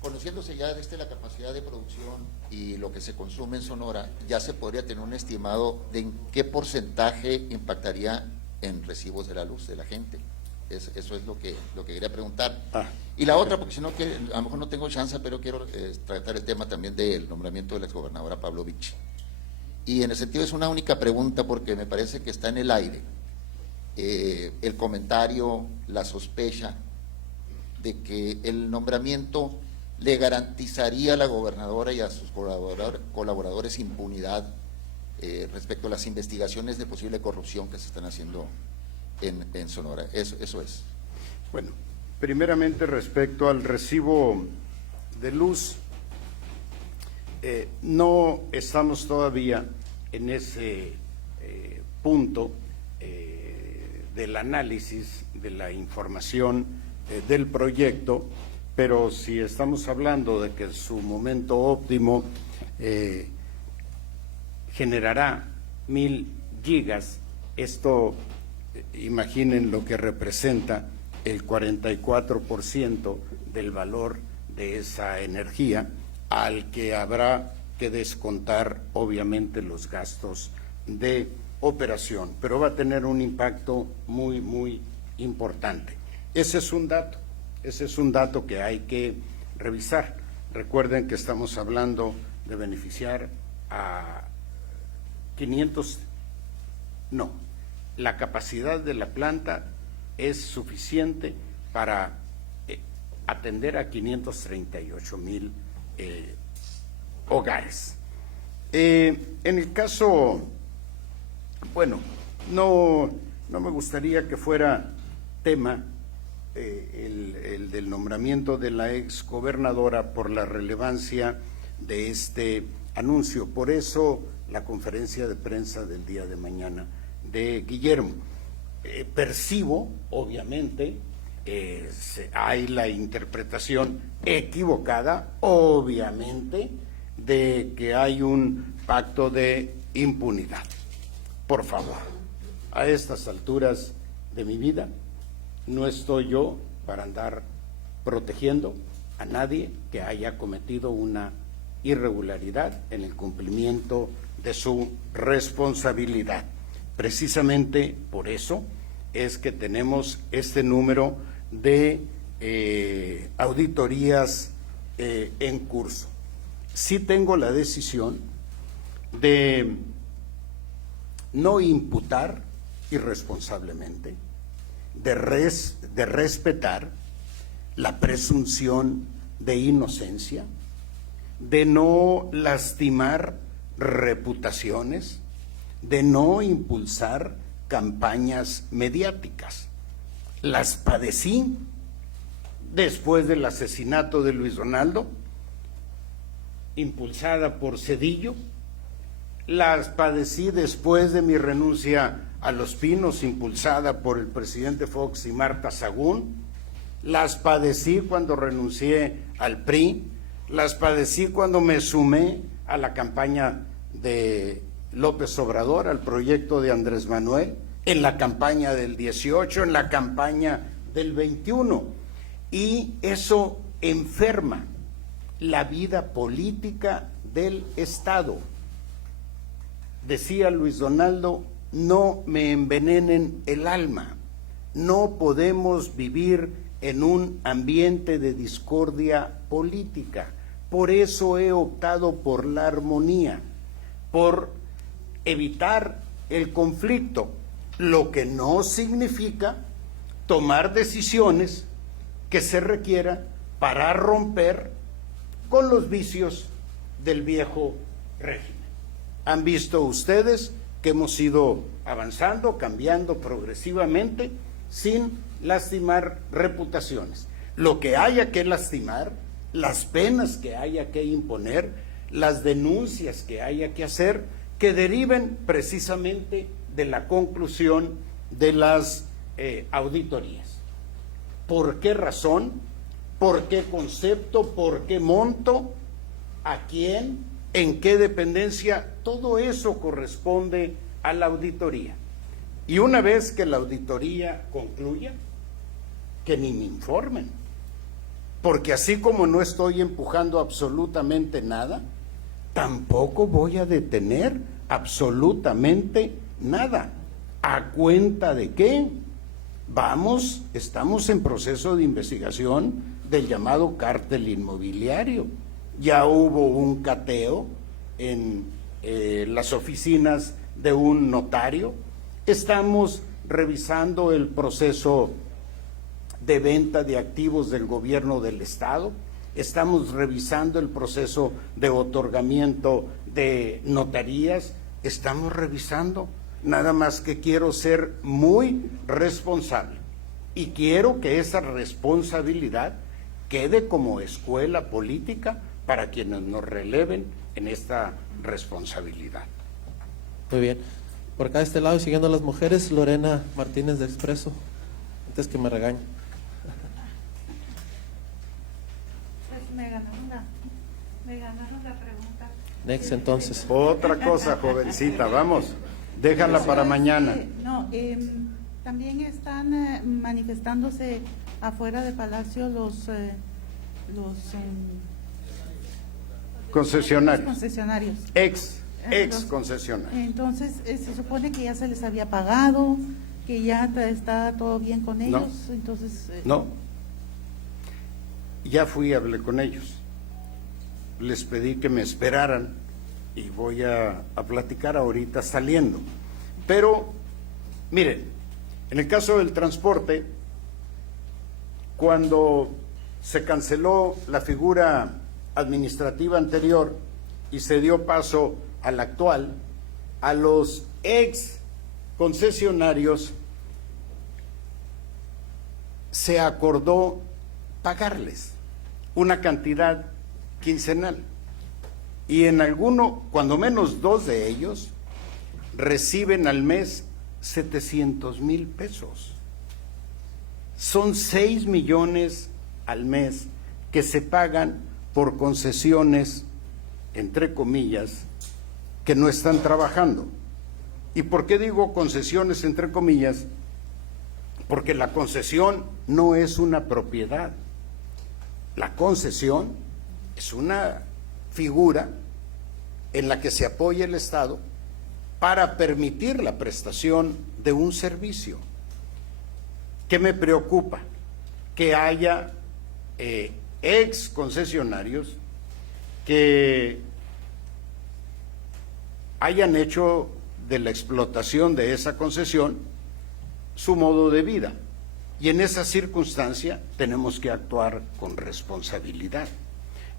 conociéndose ya desde la capacidad de producción y lo que se consume en Sonora, ya se podría tener un estimado de en qué porcentaje impactaría en recibos de la luz de la gente. Eso es lo que quería preguntar. Y la otra, porque si no, que a lo mejor no tengo chance, pero quiero tratar el tema también del nombramiento de la exgobernadora Pavlovich. Y en el sentido es una única pregunta, porque me parece que está en el aire el comentario, la sospecha de que el nombramiento le garantizaría a la gobernadora y a sus colaboradores impunidad respecto a las investigaciones de posible corrupción que se están haciendo en Sonora. Eso es. Bueno, primeramente respecto al recibo de luz, no estamos todavía en ese punto del análisis de la información del proyecto, pero si estamos hablando de que su momento óptimo generará 1000 gigas, esto imaginen lo que representa el 44% del valor de esa energía, al que habrá que descontar obviamente los gastos de operación, pero va a tener un impacto muy, muy importante. Ese es un dato que hay que revisar. Recuerden que estamos hablando de beneficiar a 500, no, la capacidad de la planta es suficiente para atender a 538,000 hogares. En el caso, bueno, no me gustaría que fuera tema el del nombramiento de la exgobernadora por la relevancia de este anuncio. Por eso la conferencia de prensa del día de mañana de Guillermo. Percibo, obviamente, hay la interpretación equivocada, obviamente, de que hay un pacto de impunidad. Por favor, a estas alturas de mi vida, no estoy yo para andar protegiendo a nadie que haya cometido una irregularidad en el cumplimiento de su responsabilidad. Precisamente por eso es que tenemos este número de auditorías en curso. Sí tengo la decisión de no imputar irresponsablemente, de respetar la presunción de inocencia, de no lastimar reputaciones, de no impulsar campañas mediáticas. Las padecí después del asesinato de Luis Donaldo, impulsada por Zedillo, las padecí después de mi renuncia a Los Pinos, impulsada por el presidente Fox y Marta Sagún, las padecí cuando renuncié al PRI, las padecí cuando me sumé a la campaña de López Obrador, al proyecto de Andrés Manuel, en la campaña del 18, en la campaña del 21, y eso enferma la vida política del Estado. Decía Luis Donaldo, no me envenenen el alma, no podemos vivir en un ambiente de discordia política, por eso he optado por la armonía, por evitar el conflicto, lo que no significa tomar decisiones que se requiera para romper con los vicios del viejo régimen. Han visto ustedes que hemos ido avanzando, cambiando progresivamente, sin lastimar reputaciones. Lo que haya que lastimar, las penas que haya que imponer, las denuncias que haya que hacer, que deriven precisamente de la conclusión de las auditorías. ¿Por qué razón? ¿Por qué concepto? ¿Por qué monto? ¿A quién? ¿En qué dependencia? Todo eso corresponde a la auditoría. Y una vez que la auditoría concluya, que ni me informen, porque así como no estoy empujando absolutamente nada, tampoco voy a detener absolutamente nada. ¿A cuenta de qué? Estamos en proceso de investigación del llamado cártel inmobiliario. Ya hubo un cateo en las oficinas de un notario. Estamos revisando el proceso de venta de activos del gobierno del Estado. Estamos revisando el proceso de otorgamiento de notarías. Estamos revisando. Nada más que quiero ser muy responsable y quiero que esa responsabilidad quede como escuela política para quienes nos releven en esta responsabilidad. Muy bien. Por acá de este lado, siguiendo a las mujeres, Lorena Martínez de Expreso, antes que me regañe. Pues me ganaron la pregunta. Next, entonces. Otra cosa, jovencita, vamos, déjala para mañana. No, también están manifestándose afuera de Palacio los Concesionarios. Ex concesionarios. Entonces, se supone que ya se les había pagado, que ya está todo bien con ellos, No. entonces... No, ya fui y hablé con ellos, les pedí que me esperaran y voy a platicar ahorita saliendo. Pero, miren, en el caso del transporte, cuando se canceló la figura administrativa anterior y se dio paso a la actual, a los ex concesionarios se acordó pagarles una cantidad quincenal y en alguno, cuando menos 2 de ellos, reciben al mes 700,000 pesos. Son 6 millones al mes que se pagan por concesiones, entre comillas, que no están trabajando. ¿Y por qué digo concesiones entre comillas? Porque la concesión no es una propiedad. La concesión es una figura en la que se apoya el Estado para permitir la prestación de un servicio. ¿Qué me preocupa? Que haya ex concesionarios que hayan hecho de la explotación de esa concesión su modo de vida. Y en esa circunstancia tenemos que actuar con responsabilidad.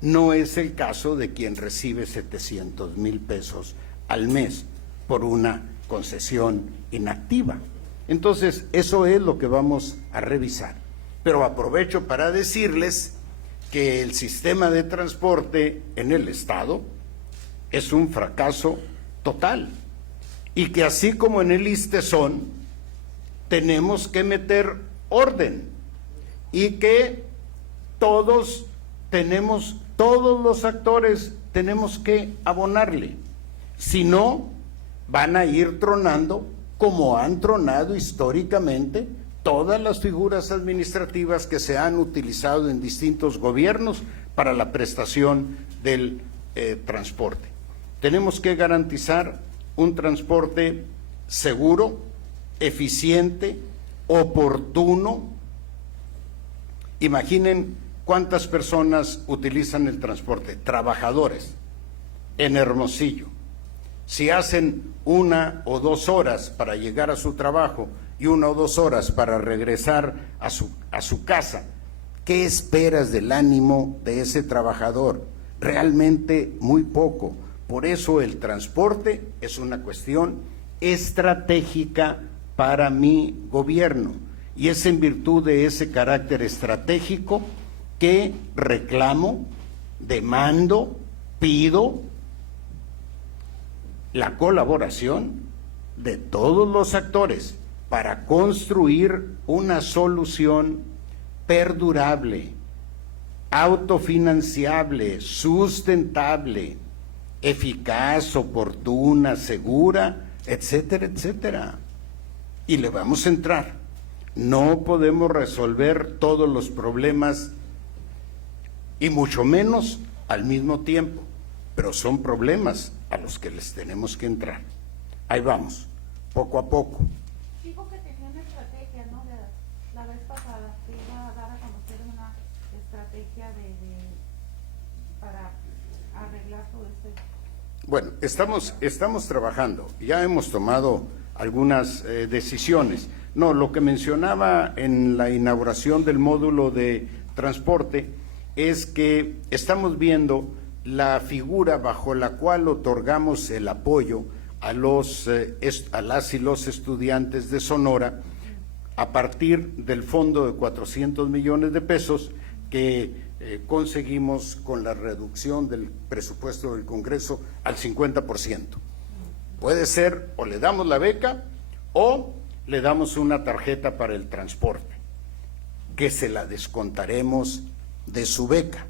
No es el caso de quien recibe 700,000 pesos al mes por una concesión inactiva. Entonces, eso es lo que vamos a revisar. Pero aprovecho para decirles que el sistema de transporte en el Estado es un fracaso total y que así como en el ISTESON tenemos que meter orden, y que todos los actores tenemos que abonarle. Si no, van a ir tronando como han tronado históricamente todas las figuras administrativas que se han utilizado en distintos gobiernos para la prestación del transporte. Tenemos que garantizar un transporte seguro, eficiente, oportuno. Imaginen cuántas personas utilizan el transporte, trabajadores, en Hermosillo. Si hacen 1 o 2 horas para llegar a su trabajo y 1 o 2 horas para regresar a su casa, ¿qué esperas del ánimo de ese trabajador? Realmente muy poco. Por eso el transporte es una cuestión estratégica para mi gobierno, y es en virtud de ese carácter estratégico que reclamo, demando, pido la colaboración de todos los actores para construir una solución perdurable, autofinanciable, sustentable, eficaz, oportuna, segura, etcétera, etcétera. Y le vamos a entrar. No podemos resolver todos los problemas y mucho menos al mismo tiempo, pero son problemas a los que les tenemos que entrar. Ahí vamos, poco a poco. Dijo que tenía una estrategia, ¿no? La vez pasada, que iba a dar a conocer una estrategia para arreglar todo este. Bueno, estamos trabajando, ya hemos tomado algunas decisiones. No, lo que mencionaba en la inauguración del módulo de transporte es que estamos viendo la figura bajo la cual otorgamos el apoyo a las y los estudiantes de Sonora a partir del fondo de 400 millones de pesos que conseguimos con la reducción del presupuesto del Congreso al 50%. Puede ser o le damos la beca o le damos una tarjeta para el transporte, que se la descontaremos de su beca.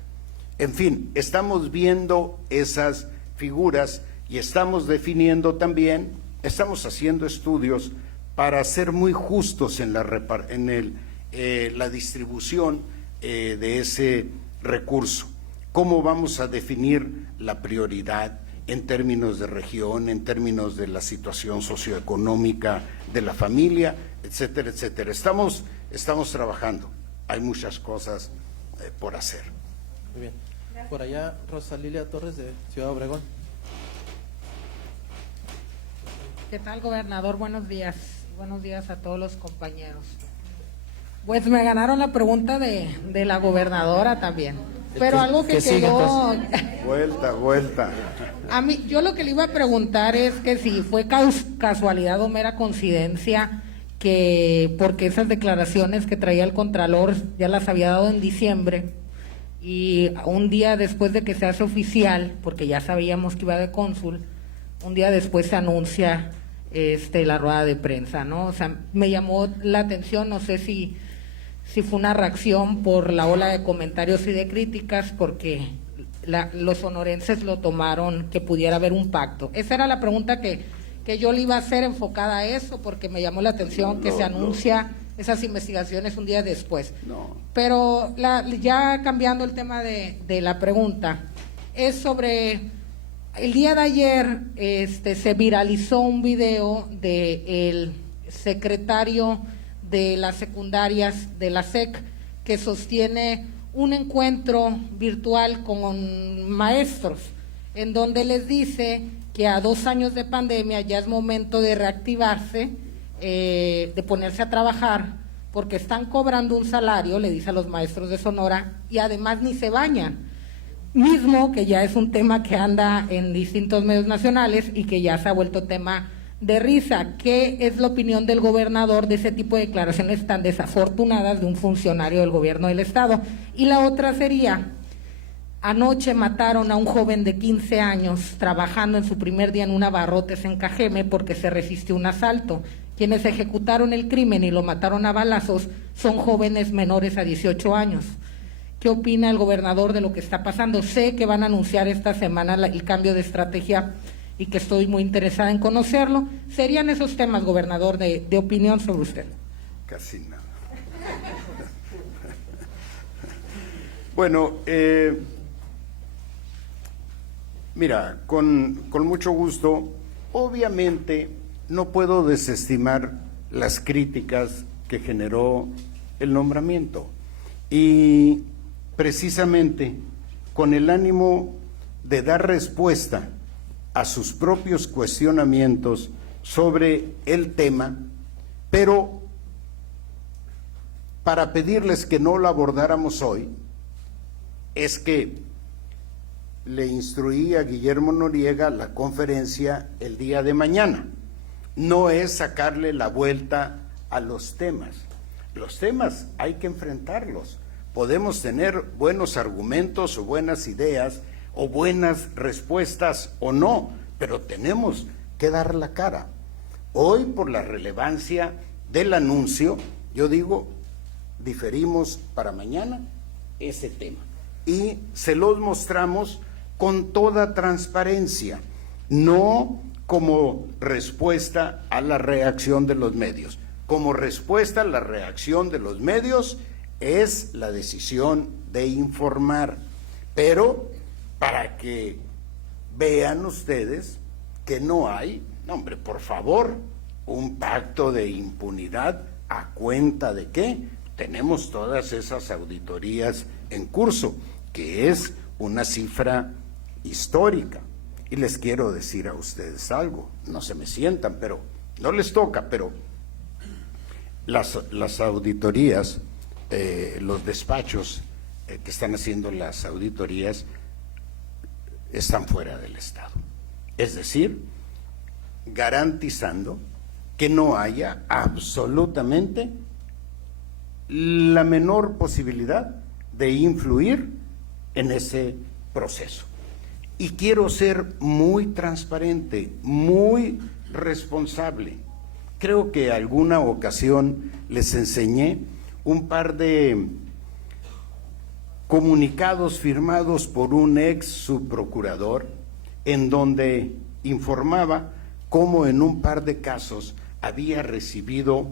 En fin, estamos viendo esas figuras y estamos definiendo también, estamos haciendo estudios para ser muy justos en la distribución de ese recurso. ¿Cómo vamos a definir la prioridad en términos de región, en términos de la situación socioeconómica de la familia, etcétera, etcétera? Estamos trabajando. Hay muchas cosas por hacer. Muy bien. Por allá, Rosa Lilia Torres de Ciudad Obregón. ¿Qué tal, gobernador? Buenos días. Buenos días a todos los compañeros. Pues me ganaron la pregunta de la gobernadora también. Pero algo que quedó... Vuelta. A mí, yo lo que le iba a preguntar es que si fue casualidad o mera coincidencia que, porque esas declaraciones que traía el Contralor ya las había dado en diciembre, y un día después de que se hace oficial, porque ya sabíamos que iba de cónsul, un día después se anuncia la rueda de prensa, ¿no? O sea, me llamó la atención, no sé si fue una reacción por la ola de comentarios y de críticas, porque los sonorenses lo tomaron que pudiera haber un pacto. Esa era la pregunta que yo le iba a hacer enfocada a eso, porque me llamó la atención que se anuncia esas investigaciones un día después. No. Pero ya cambiando el tema de la pregunta, es sobre, el día de ayer se viralizó un video del secretario de las secundarias de la SEC que sostiene un encuentro virtual con maestros, en donde les dice que a 2 años de pandemia ya es momento de reactivarse, de ponerse a trabajar, porque están cobrando un salario, le dice a los maestros de Sonora, y además ni se bañan, mismo que ya es un tema que anda en distintos medios nacionales y que ya se ha vuelto tema de risa. ¿Qué es la opinión del gobernador de ese tipo de declaraciones tan desafortunadas de un funcionario del gobierno del estado? Y la otra sería, anoche mataron a un joven de 15 años trabajando en su primer día en un abarrotes en Cajeme porque se resistió un asalto. Quienes ejecutaron el crimen y lo mataron a balazos son jóvenes menores a 18 años. ¿Qué opina el gobernador de lo que está pasando? Sé que van a anunciar esta semana el cambio de estrategia y que estoy muy interesada en conocerlo. ¿Serían esos temas, gobernador, de opinión sobre usted? Casi nada. Bueno, mira, con mucho gusto, obviamente no puedo desestimar las críticas que generó el nombramiento y precisamente con el ánimo de dar respuesta a sus propios cuestionamientos sobre el tema, pero para pedirles que no lo abordáramos hoy, es que le instruí a Guillermo Noriega la conferencia el día de mañana. No es sacarle la vuelta a los temas. Los temas hay que enfrentarlos. Podemos tener buenos argumentos o buenas ideas o buenas respuestas o no, pero tenemos que dar la cara. Hoy, por la relevancia del anuncio, yo digo, diferimos para mañana ese tema y se los mostramos con toda transparencia, no como respuesta a la reacción de los medios. Como respuesta a la reacción de los medios es la decisión de informar, pero para que vean ustedes que no hay, no, hombre, por favor, un pacto de impunidad. ¿A cuenta de qué? Tenemos todas esas auditorías en curso, que es una cifra histórica. Y les quiero decir a ustedes algo, no se me sientan, pero no les toca, pero las auditorías, los despachos que están haciendo las auditorías están fuera del Estado. Es decir, garantizando que no haya absolutamente la menor posibilidad de influir en ese proceso. Y quiero ser muy transparente, muy responsable. Creo que alguna ocasión les enseñé un par de comunicados firmados por un ex subprocurador en donde informaba cómo en un par de casos había recibido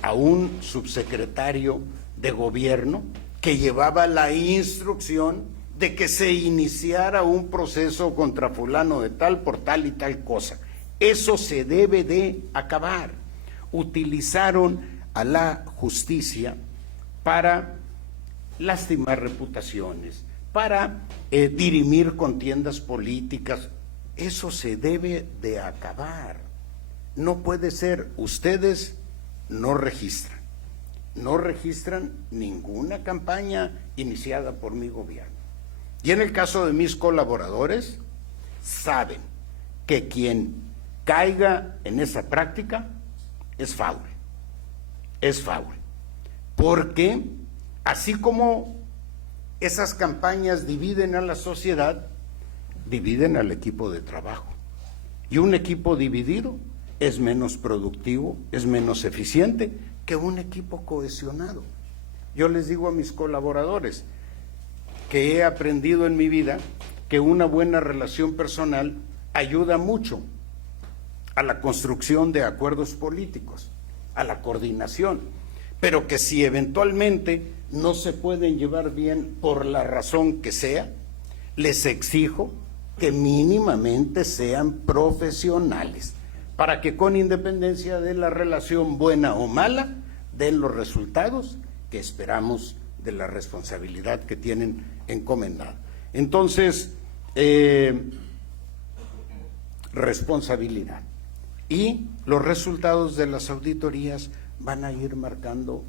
a un subsecretario de gobierno que llevaba la instrucción de que se iniciara un proceso contra fulano de tal por tal y tal cosa. Eso se debe de acabar. Utilizaron a la justicia para lastimar reputaciones, para dirimir contiendas políticas. Eso se debe de acabar. No puede ser. Ustedes no registran ninguna campaña iniciada por mi gobierno. Y en el caso de mis colaboradores, saben que quien caiga en esa práctica es foul. Es foul. Porque así como esas campañas dividen a la sociedad, dividen al equipo de trabajo. Y un equipo dividido es menos productivo, es menos eficiente que un equipo cohesionado. Yo les digo a mis colaboradores que he aprendido en mi vida que una buena relación personal ayuda mucho a la construcción de acuerdos políticos, a la coordinación, pero que si eventualmente no se pueden llevar bien por la razón que sea, les exijo que mínimamente sean profesionales, para que con independencia de la relación buena o mala, den los resultados que esperamos de la responsabilidad que tienen encomendada. Entonces, responsabilidad. Y los resultados de las auditorías van a ir marcando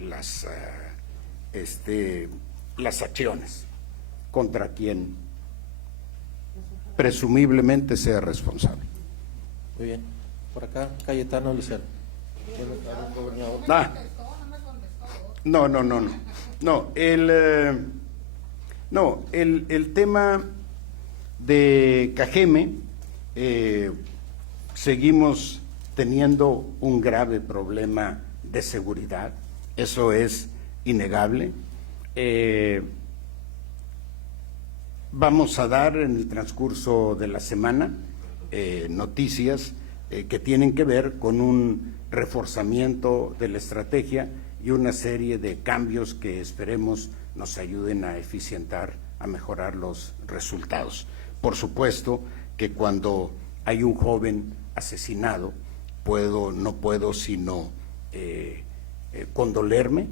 las acciones contra quien presumiblemente sea responsable. Muy bien. Por acá, Cayetano Luciano. El tema de Cajeme, seguimos teniendo un grave problema de seguridad, eso es innegable. Vamos a dar en el transcurso de la semana noticias que tienen que ver con un reforzamiento de la estrategia y una serie de cambios que esperemos nos ayuden a eficientar, a mejorar los resultados. Por supuesto que cuando hay un joven asesinado, no puedo sino condolerme,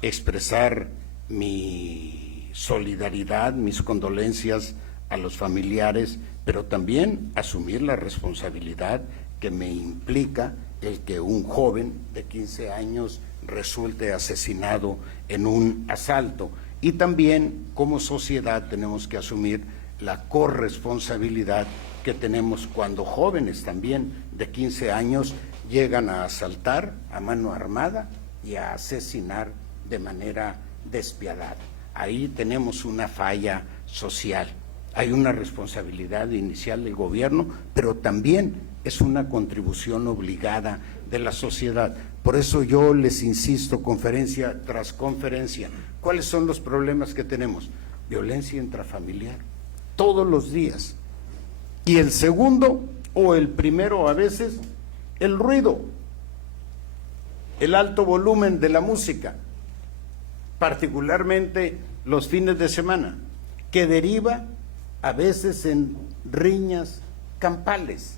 expresar mi solidaridad, mis condolencias a los familiares, pero también asumir la responsabilidad que me implica el que un joven de 15 años resulte asesinado en un asalto. Y también como sociedad tenemos que asumir la corresponsabilidad que tenemos cuando jóvenes también de 15 años llegan a asaltar a mano armada y a asesinar de manera despiadada. Ahí tenemos una falla social. Hay una responsabilidad inicial del gobierno, pero también es una contribución obligada de la sociedad. Por eso yo les insisto, conferencia tras conferencia, ¿cuáles son los problemas que tenemos? Violencia intrafamiliar, todos los días. Y el segundo, o el primero a veces, el ruido, el alto volumen de la música, particularmente los fines de semana, que deriva a veces en riñas campales.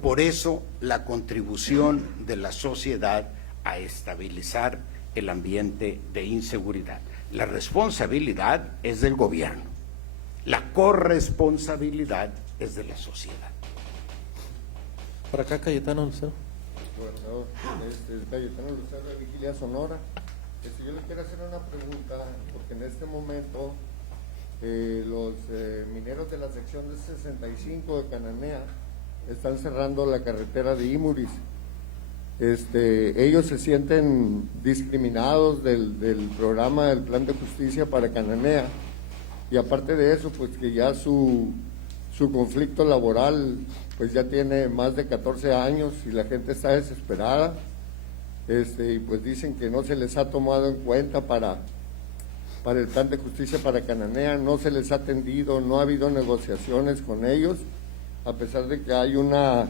Por eso la contribución de la sociedad a estabilizar el ambiente de inseguridad. La responsabilidad es del gobierno, la corresponsabilidad es de la sociedad. Por acá, Cayetano Lucero. Gobernador, Cayetano Lucero de Vigilia Sonora. Yo le quiero hacer una pregunta, porque en este momento los mineros de la sección de 65 de Cananea están cerrando la carretera de Imuris. Ellos se sienten discriminados del programa del Plan de Justicia para Cananea, y aparte de eso, pues que ya su conflicto laboral pues ya tiene más de 14 años y la gente está desesperada, y pues dicen que no se les ha tomado en cuenta para el Plan de Justicia para Cananea, no se les ha atendido, no ha habido negociaciones con ellos, a pesar de que hay una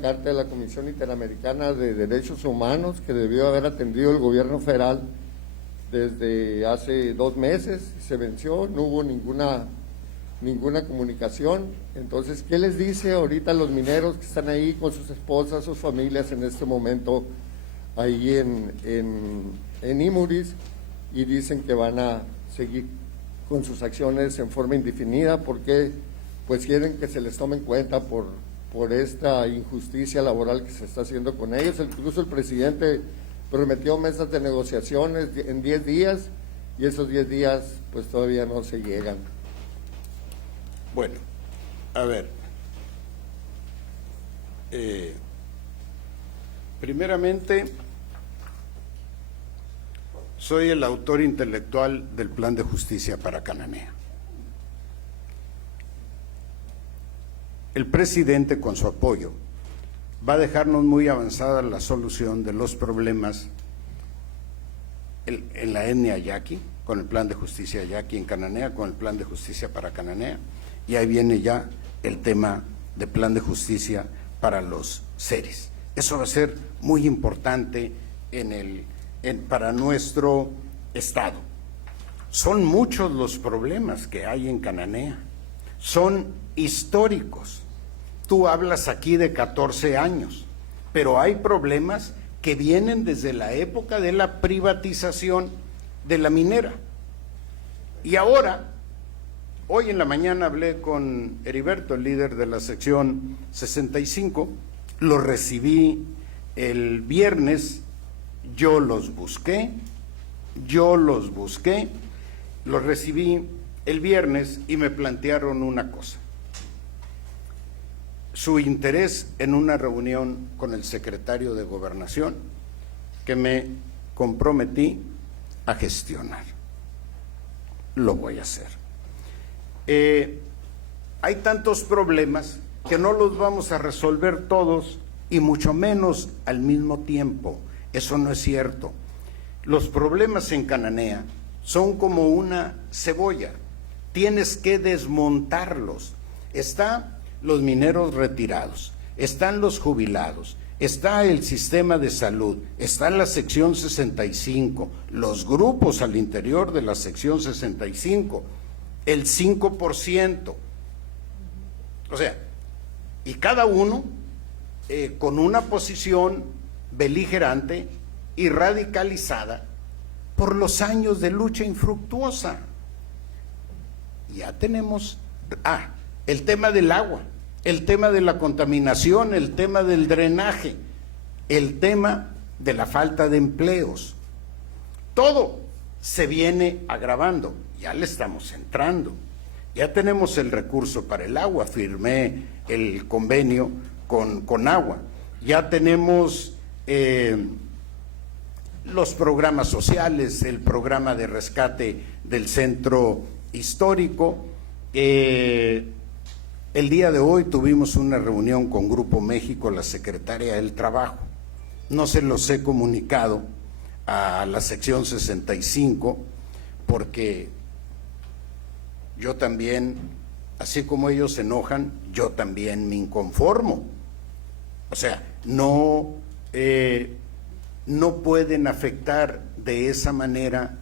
carta de la Comisión Interamericana de Derechos Humanos que debió haber atendido el gobierno federal desde hace 2 meses, se venció, no hubo ninguna comunicación. Entonces, ¿qué les dice ahorita a los mineros que están ahí con sus esposas, sus familias en este momento ahí en Imuris, y dicen que van a seguir con sus acciones en forma indefinida porque pues quieren que se les tome en cuenta por esta injusticia laboral que se está haciendo con ellos? Incluso el presidente prometió mesas de negociaciones en 10 días y esos 10 días pues todavía no se llegan. Bueno, a ver, primeramente, soy el autor intelectual del Plan de Justicia para Cananea. El presidente, con su apoyo, va a dejarnos muy avanzada la solución de los problemas en la etnia yaqui, con el Plan de Justicia yaqui en Cananea, con el Plan de Justicia para Cananea, y ahí viene ya el tema de Plan de Justicia para los seres. Eso va a ser muy importante para nuestro Estado. Son muchos los problemas que hay en Cananea, son históricos. Tú hablas aquí de 14 años, pero hay problemas que vienen desde la época de la privatización de la minera. Y ahora, hoy en la mañana hablé con Heriberto, el líder de la sección 65, lo recibí el viernes, yo los busqué, los recibí el viernes y me plantearon una cosa: su interés en una reunión con el secretario de Gobernación, que me comprometí a gestionar. Lo voy a hacer. Hay tantos problemas que no los vamos a resolver todos y mucho menos al mismo tiempo. Eso no es cierto. Los problemas en Cananea son como una cebolla, tienes que desmontarlos. Están los mineros retirados, están los jubilados, está el sistema de salud, está la sección 65, los grupos al interior de la sección 65, el 5%. O sea, y cada uno con una posición beligerante y radicalizada por los años de lucha infructuosa. Ya tenemos el tema del agua, el tema de la contaminación, el tema del drenaje, el tema de la falta de empleos. Todo se viene agravando, ya le estamos entrando. Ya tenemos el recurso para el agua, firmé el convenio con agua. Ya tenemos los programas sociales, el programa de rescate del centro histórico. El día de hoy tuvimos una reunión con Grupo México, la secretaria del Trabajo. No se los he comunicado a la sección 65 porque yo también, así como ellos se enojan, yo también me inconformo. O sea, no pueden afectar de esa manera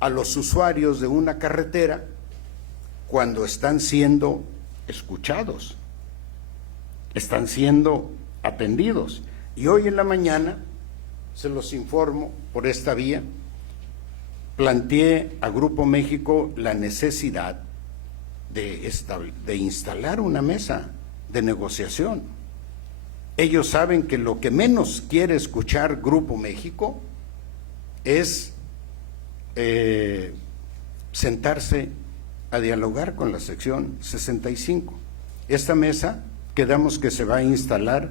a los usuarios de una carretera cuando están siendo escuchados, están siendo atendidos. Y hoy en la mañana, se los informo por esta vía, planteé a Grupo México la necesidad de instalar una mesa de negociación. Ellos saben que lo que menos quiere escuchar Grupo México es sentarse a dialogar con la sección 65. Esta mesa quedamos que se va a instalar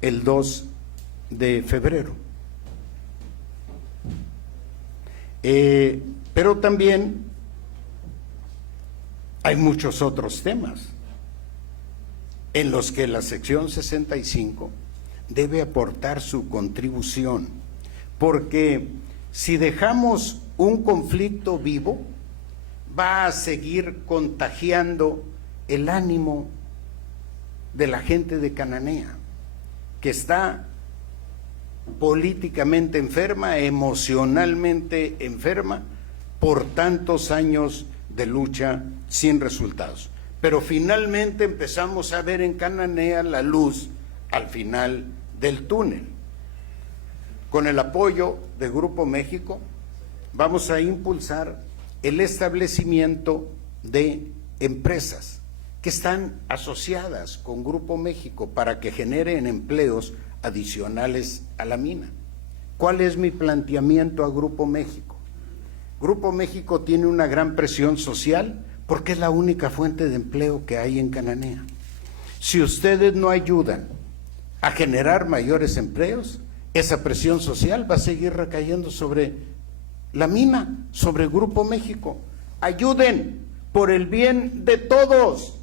el 2 de febrero. Pero también hay muchos otros temas en los que la sección 65 debe aportar su contribución, porque si dejamos un conflicto vivo, va a seguir contagiando el ánimo de la gente de Cananea, que está políticamente enferma, emocionalmente enferma, por tantos años de lucha sin resultados. Pero finalmente empezamos a ver en Cananea la luz al final del túnel. Con el apoyo de Grupo México, vamos a impulsar el establecimiento de empresas que están asociadas con Grupo México para que generen empleos adicionales a la mina. ¿Cuál es mi planteamiento a Grupo México? Grupo México tiene una gran presión social porque es la única fuente de empleo que hay en Cananea. Si ustedes no ayudan a generar mayores empleos, esa presión social va a seguir recayendo sobre la mina, sobre Grupo México. Ayuden por el bien de todos.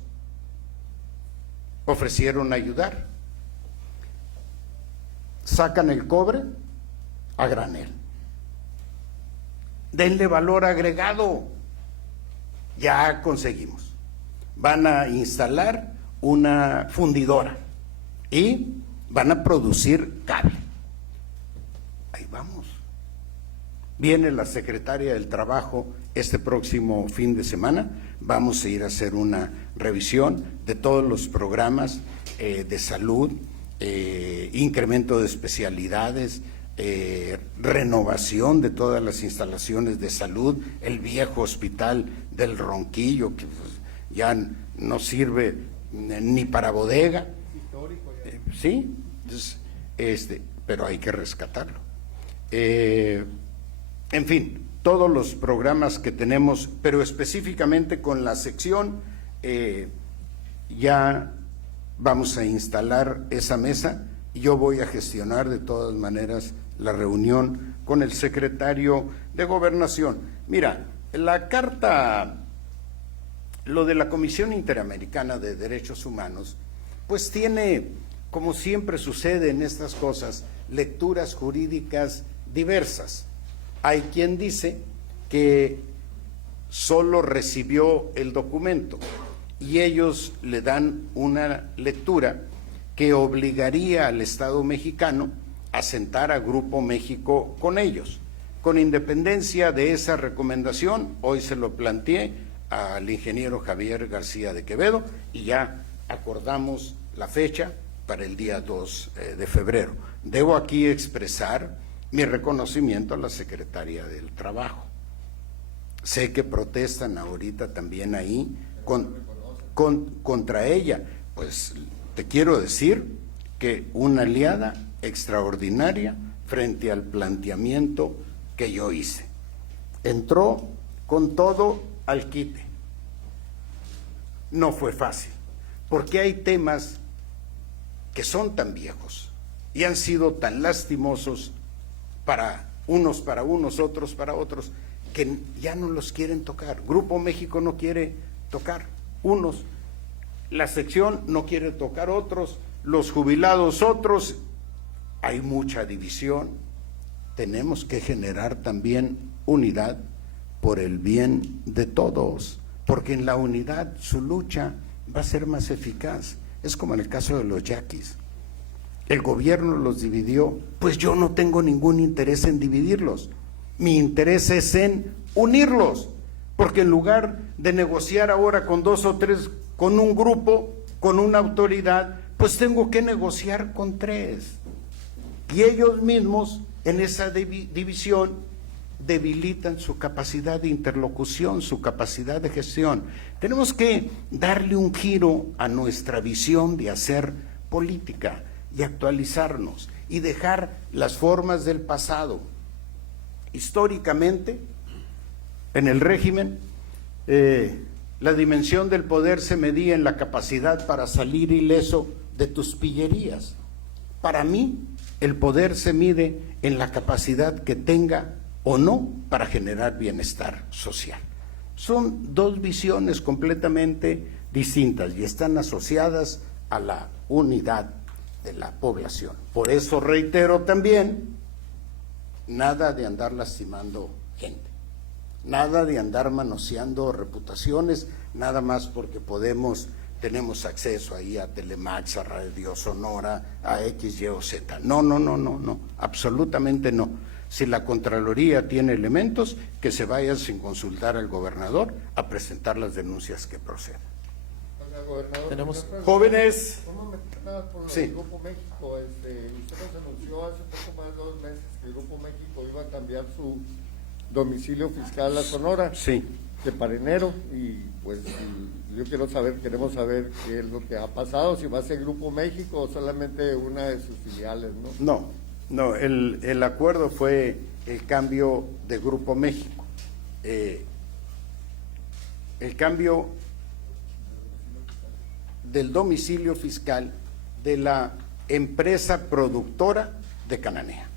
Ofrecieron ayudar. Sacan el cobre a granel. Denle valor agregado. Ya conseguimos. Van a instalar una fundidora y van a producir cable. Ahí vamos. Viene la secretaria del Trabajo este próximo fin de semana. Vamos a ir a hacer una revisión de todos los programas de salud, incremento de especialidades, renovación de todas las instalaciones de salud, el viejo hospital del Ronquillo, que pues, ya no sirve ni para bodega. Sí, entonces, pero hay que rescatarlo. En fin, todos los programas que tenemos, pero específicamente con la sección, ya vamos a instalar esa mesa y yo voy a gestionar de todas maneras la reunión con el secretario de Gobernación. Mira, la carta, lo de la Comisión Interamericana de Derechos Humanos, pues tiene como siempre sucede en estas cosas, lecturas jurídicas diversas. Hay quien dice que solo recibió el documento y ellos le dan una lectura que obligaría al Estado mexicano a sentar a Grupo México con ellos. Con independencia de esa recomendación, hoy se lo planteé al ingeniero Javier García de Quevedo y ya acordamos la fecha para el día 2 de febrero. Debo aquí expresar mi reconocimiento a la secretaria del Trabajo. Sé que protestan ahorita también ahí contra ella. Pues te quiero decir que una aliada extraordinaria frente al planteamiento que yo hice. Entró con todo al quite. No fue fácil, porque hay temas que son tan viejos y han sido tan lastimosos para unos, otros para otros, que ya no los quieren tocar. Grupo México no quiere tocar unos, la sección no quiere tocar otros, los jubilados otros. Hay mucha división. Tenemos que generar también unidad por el bien de todos, porque en la unidad su lucha va a ser más eficaz. Es como en el caso de los yaquis. El gobierno los dividió, pues yo no tengo ningún interés en dividirlos. Mi interés es en unirlos, porque en lugar de negociar ahora con 2 o 3, con un grupo, con una autoridad, pues tengo que negociar con 3. Y ellos mismos, en esa división, debilitan su capacidad de interlocución, su capacidad de gestión. Tenemos que darle un giro a nuestra visión de hacer política y actualizarnos y dejar las formas del pasado. Históricamente, en el régimen, la dimensión del poder se medía en la capacidad para salir ileso de tus pillerías. Para mí, el poder se mide en la capacidad que tenga o no para generar bienestar social. Son 2 visiones completamente distintas y están asociadas a la unidad de la población. Por eso reitero también, nada de andar lastimando gente, nada de andar manoseando reputaciones, nada más porque tenemos acceso ahí a Telemax, a Radio Sonora, a X, Y o Z. No, absolutamente no. Si la Contraloría tiene elementos, que se vayan sin consultar al gobernador a presentar las denuncias que procedan. Tenemos jóvenes. Sí. El Grupo México, usted nos anunció hace poco más de 2 meses que el Grupo México iba a cambiar su domicilio fiscal a Sonora. Sí. Que para enero, y pues queremos saber qué es lo que ha pasado, si va a ser Grupo México o solamente una de sus filiales, ¿no? No, el acuerdo fue el cambio de Grupo México. El cambio del domicilio fiscal de la empresa productora de Cananea,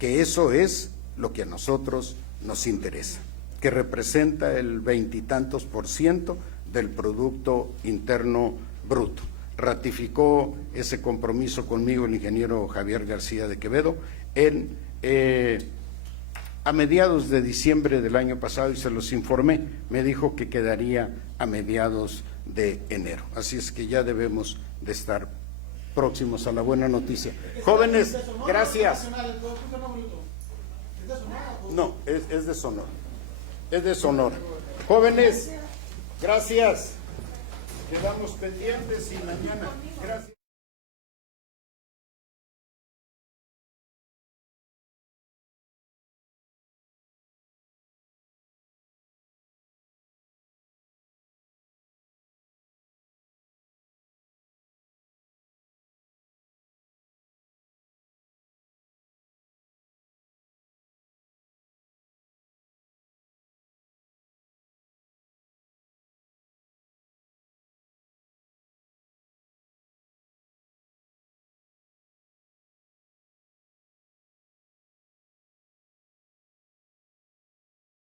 que eso es lo que a nosotros nos interesa, que representa el 20 y tantos % del Producto Interno Bruto. Ratificó ese compromiso conmigo el ingeniero Javier García de Quevedo a mediados de diciembre del año pasado, y se los informé. Me dijo que quedaría a mediados de enero. Así es que ya debemos de estar próximos a la buena noticia. Jóvenes, gracias. No, es de Sonora. Es de Sonora. Jóvenes, gracias. Quedamos pendientes y mañana. Gracias.